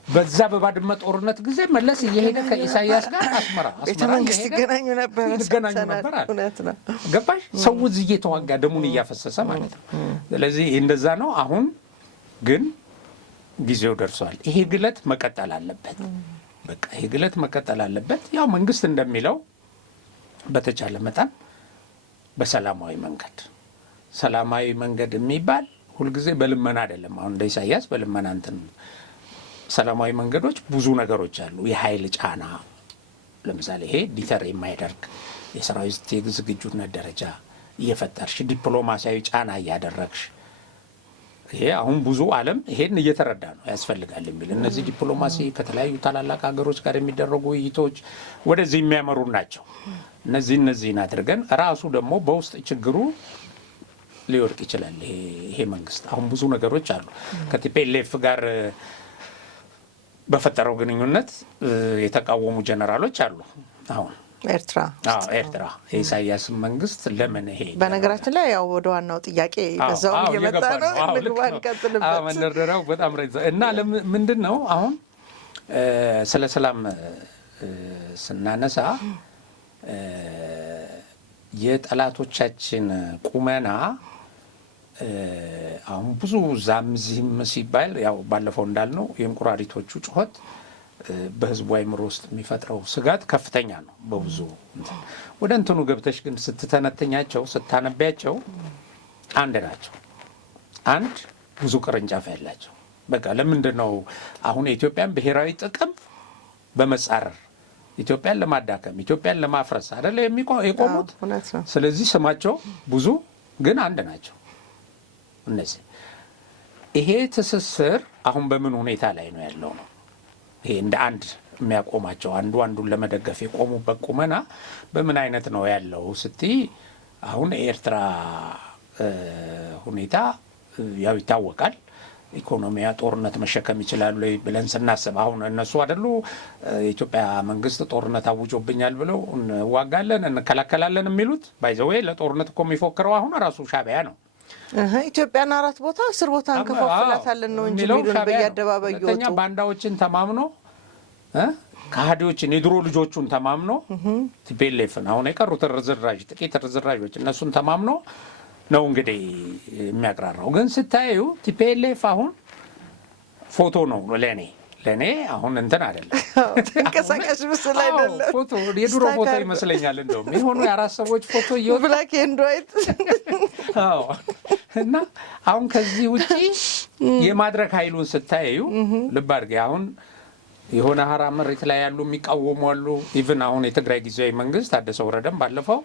በዛ በባድመ ጦርነት ጊዜ መለስ እየሄደ ከኢሳያስ ጋር አስመራ ቤተመንግስት ይገናኙ ነበር እውነት ነው። ገባሽ? ሰው እዚህ እየተዋጋ ደሙን እያፈሰሰ ማለት ነው። ስለዚህ እንደዛ ነው። አሁን ግን ጊዜው ደርሷል። ይሄ ግለት መቀጠል አለበት። በቃ ይሄ ግለት መቀጠል አለበት። ያው መንግስት እንደሚለው በተቻለ መጠን በሰላማዊ መንገድ ሰላማዊ መንገድ የሚባል ሁልጊዜ በልመና አይደለም። አሁን እንደ ኢሳያስ በልመና እንትን ሰላማዊ መንገዶች ብዙ ነገሮች አሉ። የኃይል ጫና ለምሳሌ ይሄ ዲተር የማይደርግ የሰራዊት ዝግጁነት ደረጃ እየፈጠርሽ ዲፕሎማሲያዊ ጫና እያደረግሽ ይሄ አሁን ብዙ ዓለም ይሄን እየተረዳ ነው ያስፈልጋል የሚል እነዚህ ዲፕሎማሲ ከተለያዩ ታላላቅ ሀገሮች ጋር የሚደረጉ ውይይቶች ወደዚህ የሚያመሩ ናቸው። እነዚህን አድርገን ራሱ ደግሞ በውስጥ ችግሩ ሊወድቅ ይችላል። ይሄ መንግስት አሁን ብዙ ነገሮች አሉ ከቲፒኤልኤፍ ጋር በፈጠረው ግንኙነት የተቃወሙ ጀነራሎች አሉ። አሁን ኤርትራ የኢሳያስ መንግስት ለምን ይሄ በነገራችን ላይ ያው ወደ ዋናው ጥያቄ በዛው እየመጣ ነው። ንግባን ቀጥልበት መንደርደሪያው በጣም ረጅም እና ምንድን ነው አሁን ስለ ሰላም ስናነሳ የጠላቶቻችን ቁመና አሁን ብዙ ዛም ዚህም ሲባል ያው ባለፈው እንዳልነው የእንቁራሪቶቹ ጩኸት በህዝቡ አይምሮ ውስጥ የሚፈጥረው ስጋት ከፍተኛ ነው። በብዙ ወደ እንትኑ ገብተሽ ግን ስትተነተኛቸው ስታነቢያቸው አንድ ናቸው። አንድ ብዙ ቅርንጫፍ ያላቸው በቃ ለምንድን ነው አሁን የኢትዮጵያን ብሔራዊ ጥቅም በመጻረር ኢትዮጵያን ለማዳከም ኢትዮጵያን ለማፍረስ አይደለ የቆሙት። ስለዚህ ስማቸው ብዙ ግን አንድ ናቸው። እነዚህ ይሄ ትስስር አሁን በምን ሁኔታ ላይ ነው ያለው ነው ይሄ እንደ አንድ የሚያቆማቸው አንዱን ለመደገፍ የቆሙበት ቁመና በምን አይነት ነው ያለው ስትይ አሁን የኤርትራ ሁኔታ ያው ይታወቃል። ኢኮኖሚያ ጦርነት መሸከም ይችላሉ ብለን ስናስብ አሁን እነሱ አይደሉ የኢትዮጵያ መንግስት ጦርነት አውጆብኛል ብለው እንዋጋለን እንከላከላለን የሚሉት ባይዘዌ ለጦርነት እኮ የሚፎክረው አሁን ራሱ ሻዕቢያ ነው። ኢትዮጵያን 4 ቦታ 10 ቦታ እንከፋፍላታለን ነው እንጂ ሚሉን በየአደባባዩ ወጡ ባንዳዎችን ተማምኖ ከሃዲዎችን የድሮ ልጆቹን ተማምኖ ቲፒኤልኤፍን አሁን የቀሩት ጥቂት ርዝራዦች እነሱን ተማምኖ ነው እንግዲህ የሚያቅራራው። ግን ስታዩ ቲፒኤልኤፍ አሁን ፎቶ ነው ለኔ አሁን እንትን አይደለም እንቀሳቀስ ምስል አይደለም። ፎቶ የድሮ ፎቶ ይመስለኛል። እንደውም የሆኑ የአራት ሰዎች ፎቶ ይወጣ ብላክ ኤንድ ዋይት እና አሁን ከዚህ ውጪ የማድረግ ኃይሉን ስታዩ ልብ አድርጌ አሁን የሆነ ሀራ መሬት ላይ ያሉ የሚቃወሙ አሉ። ኢቭን አሁን የትግራይ ጊዜያዊ መንግስት ታደሰ ወረደም ባለፈው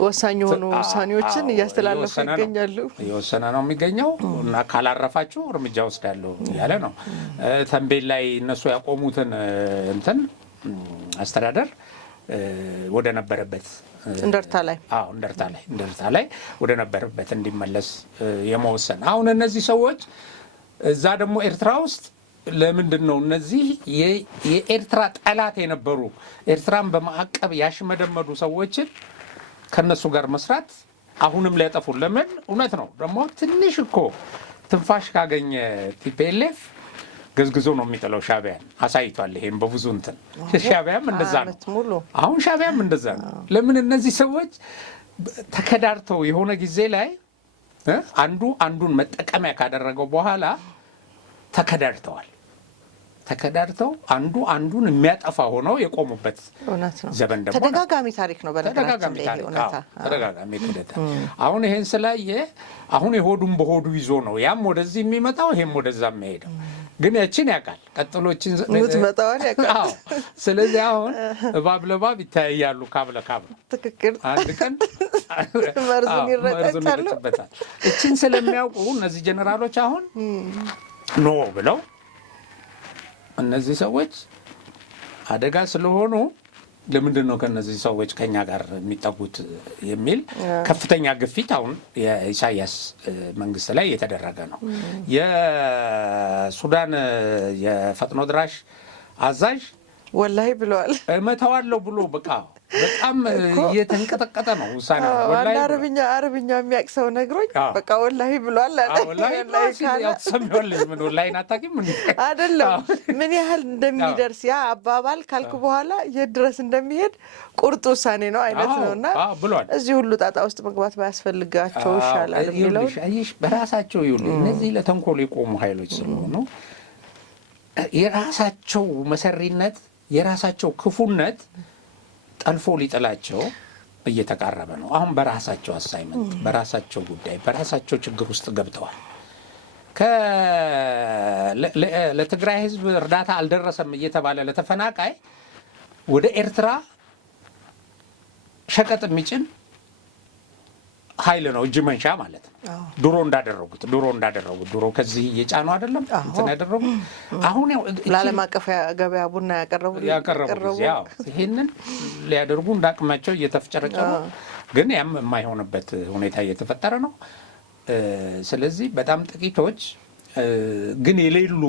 ወሳኝ የሆኑ ውሳኔዎችን እያስተላለፉ ይገኛሉ። እየወሰነ ነው የሚገኘው እና ካላረፋችሁ እርምጃ ወስዳለሁ እያለ ነው። ተንቤን ላይ እነሱ ያቆሙትን እንትን አስተዳደር ወደ ነበረበት እንደርታ ላይ ወደ ነበረበት እንዲመለስ የመወሰን አሁን እነዚህ ሰዎች እዛ ደግሞ ኤርትራ ውስጥ ለምንድን ነው እነዚህ የኤርትራ ጠላት የነበሩ ኤርትራን በማዕቀብ ያሽመደመዱ ሰዎችን ከነሱ ጋር መስራት አሁንም ሊያጠፉ ለምን? እውነት ነው ደግሞ ትንሽ እኮ ትንፋሽ ካገኘ ቲፒኤልኤፍ ገዝግዞ ነው የሚጥለው። ሻዕቢያን አሳይቷል። ይሄን በብዙ እንትን ሻዕቢያም እንደዛ ነው። አሁን ሻዕቢያም እንደዛ ነው። ለምን እነዚህ ሰዎች ተከዳርተው የሆነ ጊዜ ላይ አንዱን መጠቀሚያ ካደረገው በኋላ ተከዳድተዋል። ተከዳድተው አንዱን የሚያጠፋ ሆነው የቆሙበት ዘመን ደግሞ ተደጋጋሚ ታሪክ ነው። በነገራችን ላይ ተደጋጋሚ ክደታ አሁን ይሄን ስላየ አሁን የሆዱን በሆዱ ይዞ ነው ያም ወደዚህ የሚመጣው ይሄም ወደዛ የሚሄደው። ግን ያችን ያውቃል ቀጥሎችን ምትመጣውን ያውቃል። ስለዚህ አሁን እባብ ለእባብ ይተያያሉ ካብ ለካብ ነው። ትክክል። አንድ ቀን መርዙን ይረጫሉ። እችን ስለሚያውቁ እነዚህ ጀነራሎች አሁን ኖ ብለው እነዚህ ሰዎች አደጋ ስለሆኑ ለምንድን ነው ከነዚህ ሰዎች ከኛ ጋር የሚጠጉት የሚል ከፍተኛ ግፊት አሁን የኢሳያስ መንግስት ላይ የተደረገ ነው። የሱዳን የፈጥኖ ድራሽ አዛዥ ወላሂ ብለዋል እመታዋለሁ ብሎ በቃ በጣም እየተንቀጠቀጠ ነው ውሳኔ። ወላሂ አረብኛ የሚያውቅ ሰው ነግሮኝ በቃ ወላሂ ብሏል አለ። ወላሂ ያትሰሚዋለሽ ምን ወላሂ አታውቂም እንዴ? አይደለም ምን ያህል እንደሚደርስ ያ አባባል ካልኩ በኋላ የት ድረስ እንደሚሄድ ቁርጥ ውሳኔ ነው አይነት ነውና እዚህ ሁሉ ጣጣ ውስጥ መግባት ባያስፈልጋቸው ይሻላል የሚለው አይሽ በራሳቸው ይሁን እነዚህ ለተንኮል የቆሙ ኃይሎች ስለሆኑ የራሳቸው መሰሪነት የራሳቸው ክፉነት ጠልፎ ሊጥላቸው እየተቃረበ ነው። አሁን በራሳቸው አሳይመንት በራሳቸው ጉዳይ በራሳቸው ችግር ውስጥ ገብተዋል። ለትግራይ ህዝብ እርዳታ አልደረሰም እየተባለ ለተፈናቃይ ወደ ኤርትራ ሸቀጥ የሚጭን ኃይል ነው እጅ መንሻ ማለት ነው። ድሮ እንዳደረጉት ድሮ ከዚህ እየጫኑ አይደለም እንትን ያደረጉት አሁን ለዓለም አቀፍ ገበያ ቡና ያቀረቡ ይሄንን ሊያደርጉ እንዳቅማቸው እየተፍጨረጨሩ ግን ያም የማይሆንበት ሁኔታ እየተፈጠረ ነው። ስለዚህ በጣም ጥቂቶች ግን የሌሉ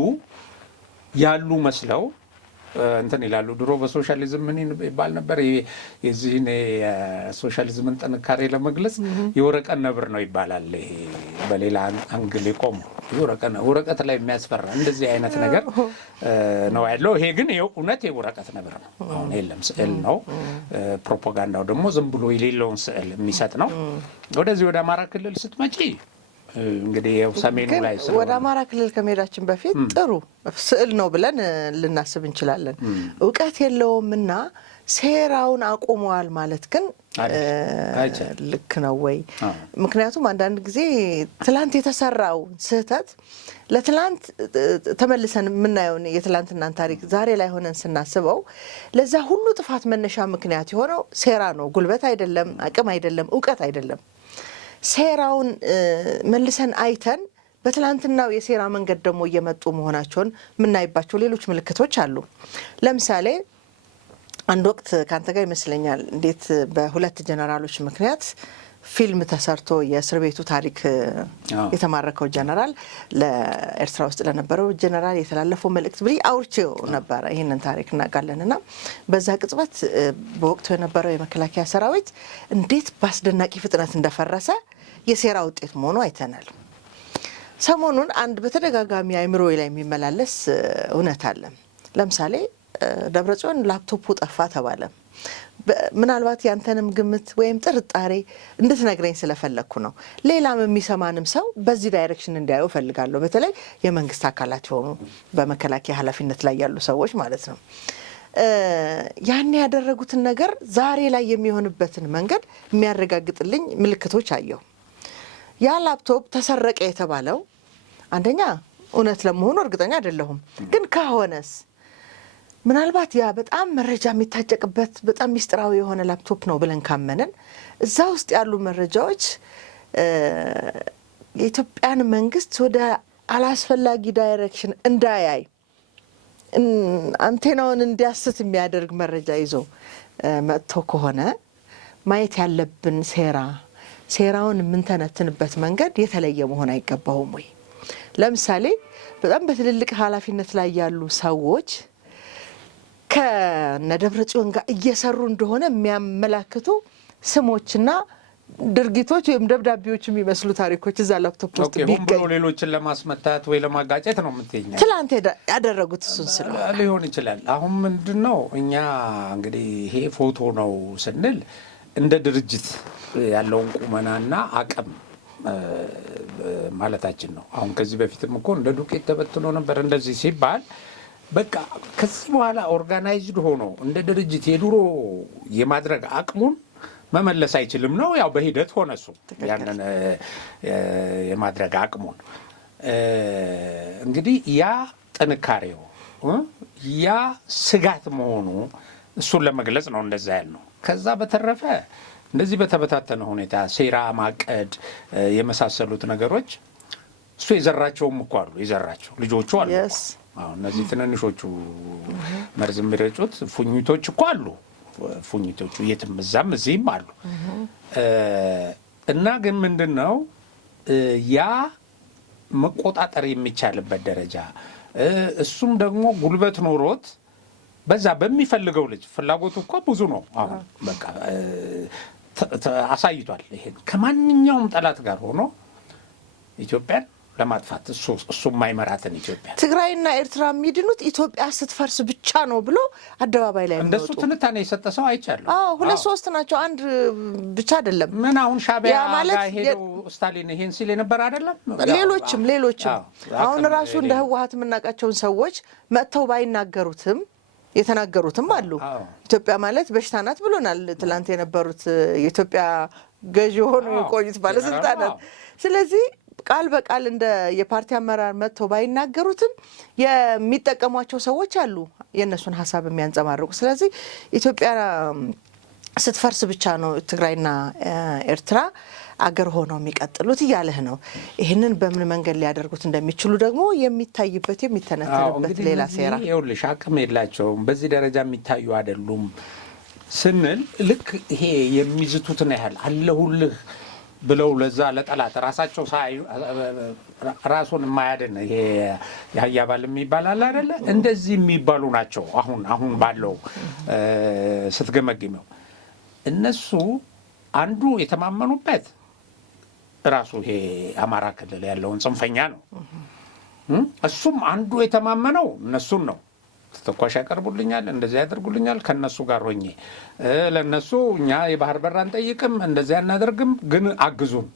ያሉ መስለው እንትን ይላሉ። ድሮ በሶሻሊዝም ምን ይባል ነበር? የዚህን የሶሻሊዝምን ጥንካሬ ለመግለጽ የወረቀት ነብር ነው ይባላል። ይሄ በሌላ አንግል የቆሙ ወረቀት ላይ የሚያስፈራ እንደዚህ አይነት ነገር ነው ያለው። ይሄ ግን እውነት የወረቀት ነብር ነው። አሁን የለም ስዕል ነው። ፕሮፓጋንዳው ደግሞ ዝም ብሎ የሌለውን ስዕል የሚሰጥ ነው። ወደዚህ ወደ አማራ ክልል ስትመጪ እንግዲህ ሰሜኑ ላይ ወደ አማራ ክልል ከመሄዳችን በፊት ጥሩ ስዕል ነው ብለን ልናስብ እንችላለን። እውቀት የለውምና ሴራውን አቁመዋል ማለት ግን ልክ ነው ወይ? ምክንያቱም አንዳንድ ጊዜ ትላንት የተሰራው ስህተት ለትላንት ተመልሰን የምናየውን የትላንትናን ታሪክ ዛሬ ላይ ሆነን ስናስበው ለዛ ሁሉ ጥፋት መነሻ ምክንያት የሆነው ሴራ ነው። ጉልበት አይደለም፣ አቅም አይደለም፣ እውቀት አይደለም። ሴራውን መልሰን አይተን በትላንትናው የሴራ መንገድ ደግሞ እየመጡ መሆናቸውን የምናይባቸው ሌሎች ምልክቶች አሉ። ለምሳሌ አንድ ወቅት ካንተ ጋር ይመስለኛል እንዴት በሁለት ጀነራሎች ምክንያት ፊልም ተሰርቶ የእስር ቤቱ ታሪክ የተማረከው ጀነራል ለኤርትራ ውስጥ ለነበረው ጀነራል የተላለፈው መልእክት ብዬ አውርቼው ነበረ። ይህንን ታሪክ እናውቃለንና በዛ ቅጽበት በወቅቱ የነበረው የመከላከያ ሰራዊት እንዴት በአስደናቂ ፍጥነት እንደፈረሰ የሴራ ውጤት መሆኑ አይተናል። ሰሞኑን አንድ በተደጋጋሚ አይምሮ ላይ የሚመላለስ እውነት አለ። ለምሳሌ ደብረጽዮን ላፕቶፑ ጠፋ ተባለ። ምናልባት ያንተንም ግምት ወይም ጥርጣሬ እንድትነግረኝ ስለፈለኩ ነው። ሌላም የሚሰማንም ሰው በዚህ ዳይሬክሽን እንዲያዩ ፈልጋለሁ። በተለይ የመንግስት አካላት የሆኑ በመከላከያ ኃላፊነት ላይ ያሉ ሰዎች ማለት ነው። ያን ያደረጉትን ነገር ዛሬ ላይ የሚሆንበትን መንገድ የሚያረጋግጥልኝ ምልክቶች አየሁ። ያ ላፕቶፕ ተሰረቀ የተባለው አንደኛ እውነት ለመሆኑ እርግጠኛ አይደለሁም፣ ግን ከሆነስ ምናልባት ያ በጣም መረጃ የሚታጨቅበት በጣም ሚስጥራዊ የሆነ ላፕቶፕ ነው ብለን ካመንን እዛ ውስጥ ያሉ መረጃዎች የኢትዮጵያን መንግስት ወደ አላስፈላጊ ዳይሬክሽን እንዳያይ አንቴናውን እንዲያስት የሚያደርግ መረጃ ይዞ መጥቶ ከሆነ ማየት ያለብን ሴራውን የምንተነትንበት መንገድ የተለየ መሆን አይገባውም ወይ? ለምሳሌ በጣም በትልልቅ ኃላፊነት ላይ ያሉ ሰዎች ከነደብረጽዮን ጋር እየሰሩ እንደሆነ የሚያመላክቱ ስሞችና ድርጊቶች ወይም ደብዳቤዎች የሚመስሉ ታሪኮች እዛ ላፕቶፕ ውስጥ ቢገኙ ሌሎችን ለማስመታት ወይ ለማጋጨት ነው የምትይኝ። ትላንት ያደረጉት እሱን ስለሆነ ሊሆን ይችላል። አሁን ምንድነው እኛ እንግዲህ ይሄ ፎቶ ነው ስንል እንደ ድርጅት ያለውን ቁመናና አቅም ማለታችን ነው። አሁን ከዚህ በፊትም እኮ እንደ ዱቄት ተበትኖ ነበር እንደዚህ ሲባል በቃ ከዚህ በኋላ ኦርጋናይዝድ ሆኖ እንደ ድርጅት የድሮ የማድረግ አቅሙን መመለስ አይችልም ነው። ያው በሂደት ሆነ እሱ ያንን የማድረግ አቅሙን እንግዲህ ያ ጥንካሬው ያ ስጋት መሆኑ እሱን ለመግለጽ ነው እንደዛ ያልነው። ከዛ በተረፈ እንደዚህ በተበታተነ ሁኔታ ሴራ ማቀድ የመሳሰሉት ነገሮች እሱ የዘራቸውም እኮ አሉ፣ የዘራቸው ልጆቹ አሉ። አሁን እነዚህ ትንንሾቹ መርዝ የሚረጩት ፉኝቶች እኮ አሉ። ፉኝቶቹ የትም እዛም እዚህም አሉ። እና ግን ምንድን ነው ያ መቆጣጠር የሚቻልበት ደረጃ እሱም ደግሞ ጉልበት ኖሮት በዛ በሚፈልገው ልጅ ፍላጎቱ እኮ ብዙ ነው። አሁን በቃ አሳይቷል። ይሄን ከማንኛውም ጠላት ጋር ሆኖ ኢትዮጵያን ለማጥፋት እሱ የማይመራትን ኢትዮጵያ ትግራይና ኤርትራ የሚድኑት ኢትዮጵያ ስትፈርስ ብቻ ነው ብሎ አደባባይ ላይ እንደሱ ትንታኔ የሰጠ ሰው አይቻለሁ። ሁለት ሶስት ናቸው፣ አንድ ብቻ አይደለም። ምን አሁን ሻዕቢያ ጋር ሄደው ስታሊን ይሄን ሲል የነበር አይደለም። ሌሎችም አሁን ራሱ እንደ ህወሓት የምናውቃቸውን ሰዎች መጥተው ባይናገሩትም የተናገሩትም አሉ። ኢትዮጵያ ማለት በሽታ ናት ብሎናል ትላንት የነበሩት የኢትዮጵያ ገዢ ሆኖ የቆዩት ባለስልጣናት። ስለዚህ ቃል በቃል እንደ የፓርቲ አመራር መጥተው ባይናገሩትም የሚጠቀሟቸው ሰዎች አሉ የእነሱን ሀሳብ የሚያንጸባርቁ። ስለዚህ ኢትዮጵያ ስትፈርስ ብቻ ነው ትግራይና ኤርትራ አገር ሆነው የሚቀጥሉት እያለህ ነው። ይህንን በምን መንገድ ሊያደርጉት እንደሚችሉ ደግሞ የሚታይበት የሚተነተንበት ሌላ ሴራ። ይኸውልሽ አቅም የላቸውም፣ በዚህ ደረጃ የሚታዩ አይደሉም ስንል ልክ ይሄ የሚዝቱትን ያህል አለሁልህ ብለው ለዛ ለጠላት ራሳቸው ራሱን የማያድን ይሄ የአህያ ባል የሚባል አለ አይደለ? እንደዚህ የሚባሉ ናቸው። አሁን ባለው ስትገመግመው እነሱ አንዱ የተማመኑበት ራሱ ይሄ አማራ ክልል ያለውን ጽንፈኛ ነው። እሱም አንዱ የተማመነው እነሱን ነው። ተተኳሽ ያቀርቡልኛል፣ እንደዚህ ያደርጉልኛል፣ ከነሱ ጋር ሆኜ ለነሱ እኛ የባህር በር አንጠይቅም፣ እንደዚህ አናደርግም፣ ግን አግዙን፣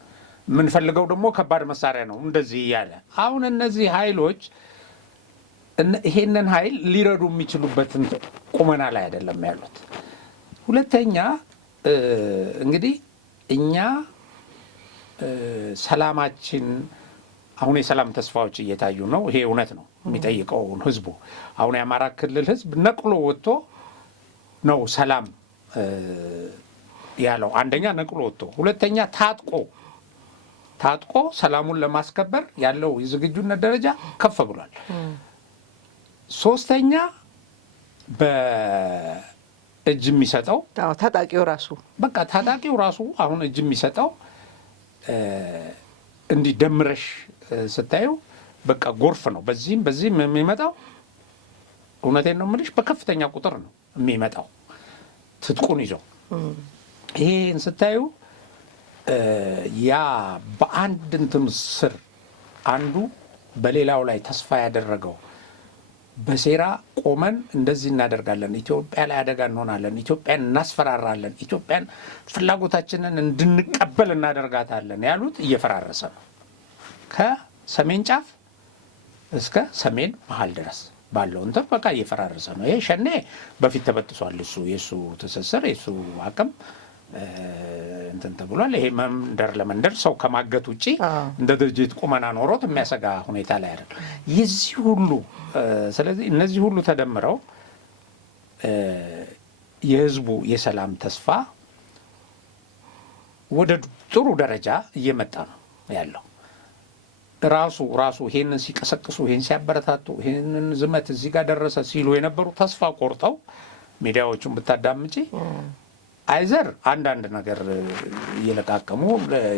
የምንፈልገው ደግሞ ከባድ መሳሪያ ነው፣ እንደዚህ እያለ አሁን እነዚህ ኃይሎች ይሄንን ኃይል ሊረዱ የሚችሉበትን ቁመና ላይ አይደለም ያሉት። ሁለተኛ እንግዲህ እኛ ሰላማችን አሁን የሰላም ተስፋዎች እየታዩ ነው። ይሄ እውነት ነው የሚጠይቀውን ህዝቡ አሁን የአማራ ክልል ህዝብ ነቅሎ ወጥቶ ነው ሰላም ያለው። አንደኛ ነቅሎ ወጥቶ፣ ሁለተኛ ታጥቆ ሰላሙን ለማስከበር ያለው የዝግጁነት ደረጃ ከፍ ብሏል። ሶስተኛ በእጅ የሚሰጠው ታጣቂው ራሱ አሁን እጅ የሚሰጠው እንዲህ ደምረሽ ስታዩ በቃ ጎርፍ ነው። በዚህም የሚመጣው እውነቴን ነው የምልሽ በከፍተኛ ቁጥር ነው የሚመጣው ትጥቁን ይዞ። ይሄን ስታዩ ያ በአንድ እንትን ስር አንዱ በሌላው ላይ ተስፋ ያደረገው በሴራ ቆመን እንደዚህ እናደርጋለን፣ ኢትዮጵያ ላይ አደጋ እንሆናለን፣ ኢትዮጵያን እናስፈራራለን፣ ኢትዮጵያን ፍላጎታችንን እንድንቀበል እናደርጋታለን ያሉት እየፈራረሰ ነው። ከሰሜን ጫፍ እስከ ሰሜን መሀል ድረስ ባለው እንትን በቃ እየፈራረሰ ነው። ይሄ ሸኔ በፊት ተበጥሷል። የእሱ ትስስር የእሱ አቅም እንትን ተብሏል። ይሄ መንደር ለመንደር ሰው ከማገት ውጪ እንደ ድርጅት ቁመና ኖሮት የሚያሰጋ ሁኔታ ላይ አይደል የዚህ ሁሉ። ስለዚህ እነዚህ ሁሉ ተደምረው የህዝቡ የሰላም ተስፋ ወደ ጥሩ ደረጃ እየመጣ ነው ያለው። ራሱ ይሄንን ሲቀሰቅሱ፣ ይሄን ሲያበረታቱ፣ ይሄንን ዝመት እዚህ ጋር ደረሰ ሲሉ የነበሩ ተስፋ ቆርጠው ሚዲያዎቹን ብታዳምጪ አይዘር አንዳንድ ነገር እየለቃቀሙ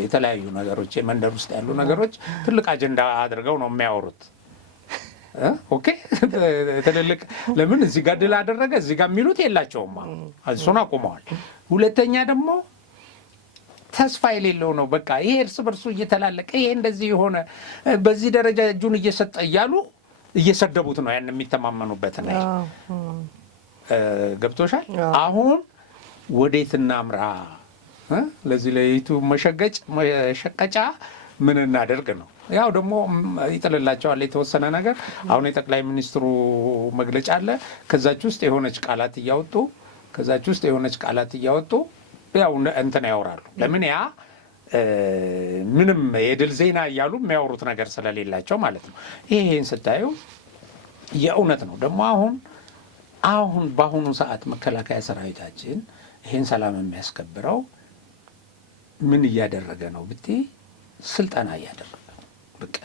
የተለያዩ ነገሮች የመንደር ውስጥ ያሉ ነገሮች ትልቅ አጀንዳ አድርገው ነው የሚያወሩት። ኦኬ ትልልቅ ለምን እዚህ ጋር ድል አደረገ እዚህ ጋር የሚሉት የላቸውም። እሱን አቁመዋል። ሁለተኛ ደግሞ ተስፋ የሌለው ነው። በቃ ይሄ እርስ በርሱ እየተላለቀ ይሄ እንደዚህ የሆነ በዚህ ደረጃ እጁን እየሰጠ እያሉ እየሰደቡት ነው ያን የሚተማመኑበት ነው። ገብቶሻል? አሁን ወዴት እናምራ? ለዚህ ለይቱ መሸቀጫ ምን እናደርግ ነው። ያው ደግሞ ይጥልላቸዋል የተወሰነ ነገር። አሁን የጠቅላይ ሚኒስትሩ መግለጫ አለ። ከዛች ውስጥ የሆነች ቃላት እያወጡ ያው እንትን ያወራሉ። ለምን ያ ምንም የድል ዜና እያሉ የሚያወሩት ነገር ስለሌላቸው ማለት ነው። ይሄን ስታዩ የእውነት ነው። ደግሞ አሁን በአሁኑ ሰዓት መከላከያ ሰራዊታችን ይሄን ሰላም የሚያስከብረው ምን እያደረገ ነው ብትይ፣ ስልጠና እያደረገ ነው። በቃ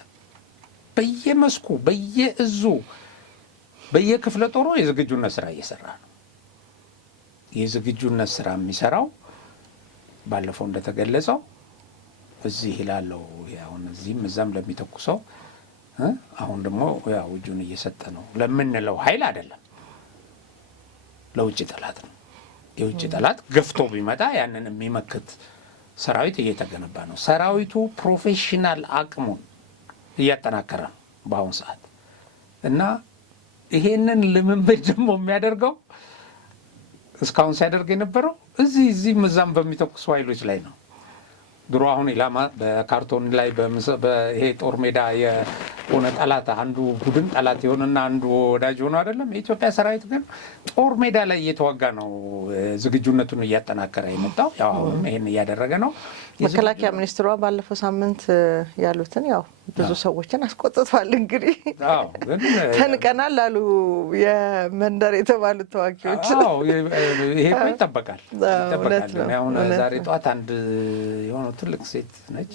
በየመስኩ በየእዙ በየክፍለ ጦሩ የዝግጁነት ስራ እየሰራ ነው። የዝግጁነት ስራ የሚሰራው ባለፈው እንደተገለጸው እዚህ ላለው አሁን እዚህም እዛም ለሚተኩሰው አሁን ደግሞ ያው እጁን እየሰጠ ነው ለምንለው ኃይል አይደለም፣ ለውጭ ጠላት ነው። የውጭ ጠላት ገፍቶ ቢመጣ ያንን የሚመክት ሰራዊት እየተገነባ ነው። ሰራዊቱ ፕሮፌሽናል አቅሙን እያጠናከረ ነው በአሁኑ ሰዓት እና ይሄንን ልምምድ ደግሞ የሚያደርገው እስካሁን ሲያደርግ የነበረው እዚህም እዛም በሚተኩሱ ኃይሎች ላይ ነው። ድሮ አሁን ኢላማ በካርቶን ላይ ይሄ ጦር ሜዳ የሆነ ጠላት አንዱ ቡድን ጠላት የሆነና አንዱ ወዳጅ ሆኖ አይደለም። የኢትዮጵያ ሰራዊት ግን ጦር ሜዳ ላይ እየተዋጋ ነው ዝግጁነቱን እያጠናከረ የመጣው። ያው አሁንም ይሄን እያደረገ ነው። መከላከያ ሚኒስትሯ ባለፈው ሳምንት ያሉትን ያው ብዙ ሰዎችን አስቆጥቷል። እንግዲህ ተንቀናል አሉ የመንደር የተባሉት ተዋጊዎች። ይሄ ይጠበቃል። አሁን ዛሬ ጠዋት አንድ የሆነ ትልቅ ሴት ነች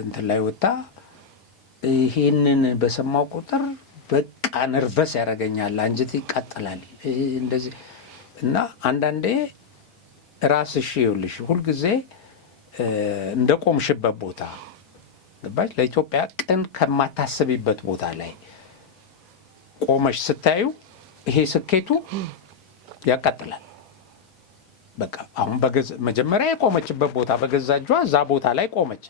እንትን ላይ ወጣ፣ ይሄንን በሰማው ቁጥር በቃ ነርቨስ ያደርገኛል፣ አንጀት ይቃጠላል እንደዚህ እና አንዳንዴ ራስሽ ይኸውልሽ ሁልጊዜ እንደ ቆምሽበት ቦታ ገባሽ፣ ለኢትዮጵያ ቅን ከማታስቢበት ቦታ ላይ ቆመሽ ስታዩ ይሄ ስኬቱ ያቃጥላል። በቃ አሁን መጀመሪያ የቆመችበት ቦታ በገዛ እጇ እዛ ቦታ ላይ ቆመች።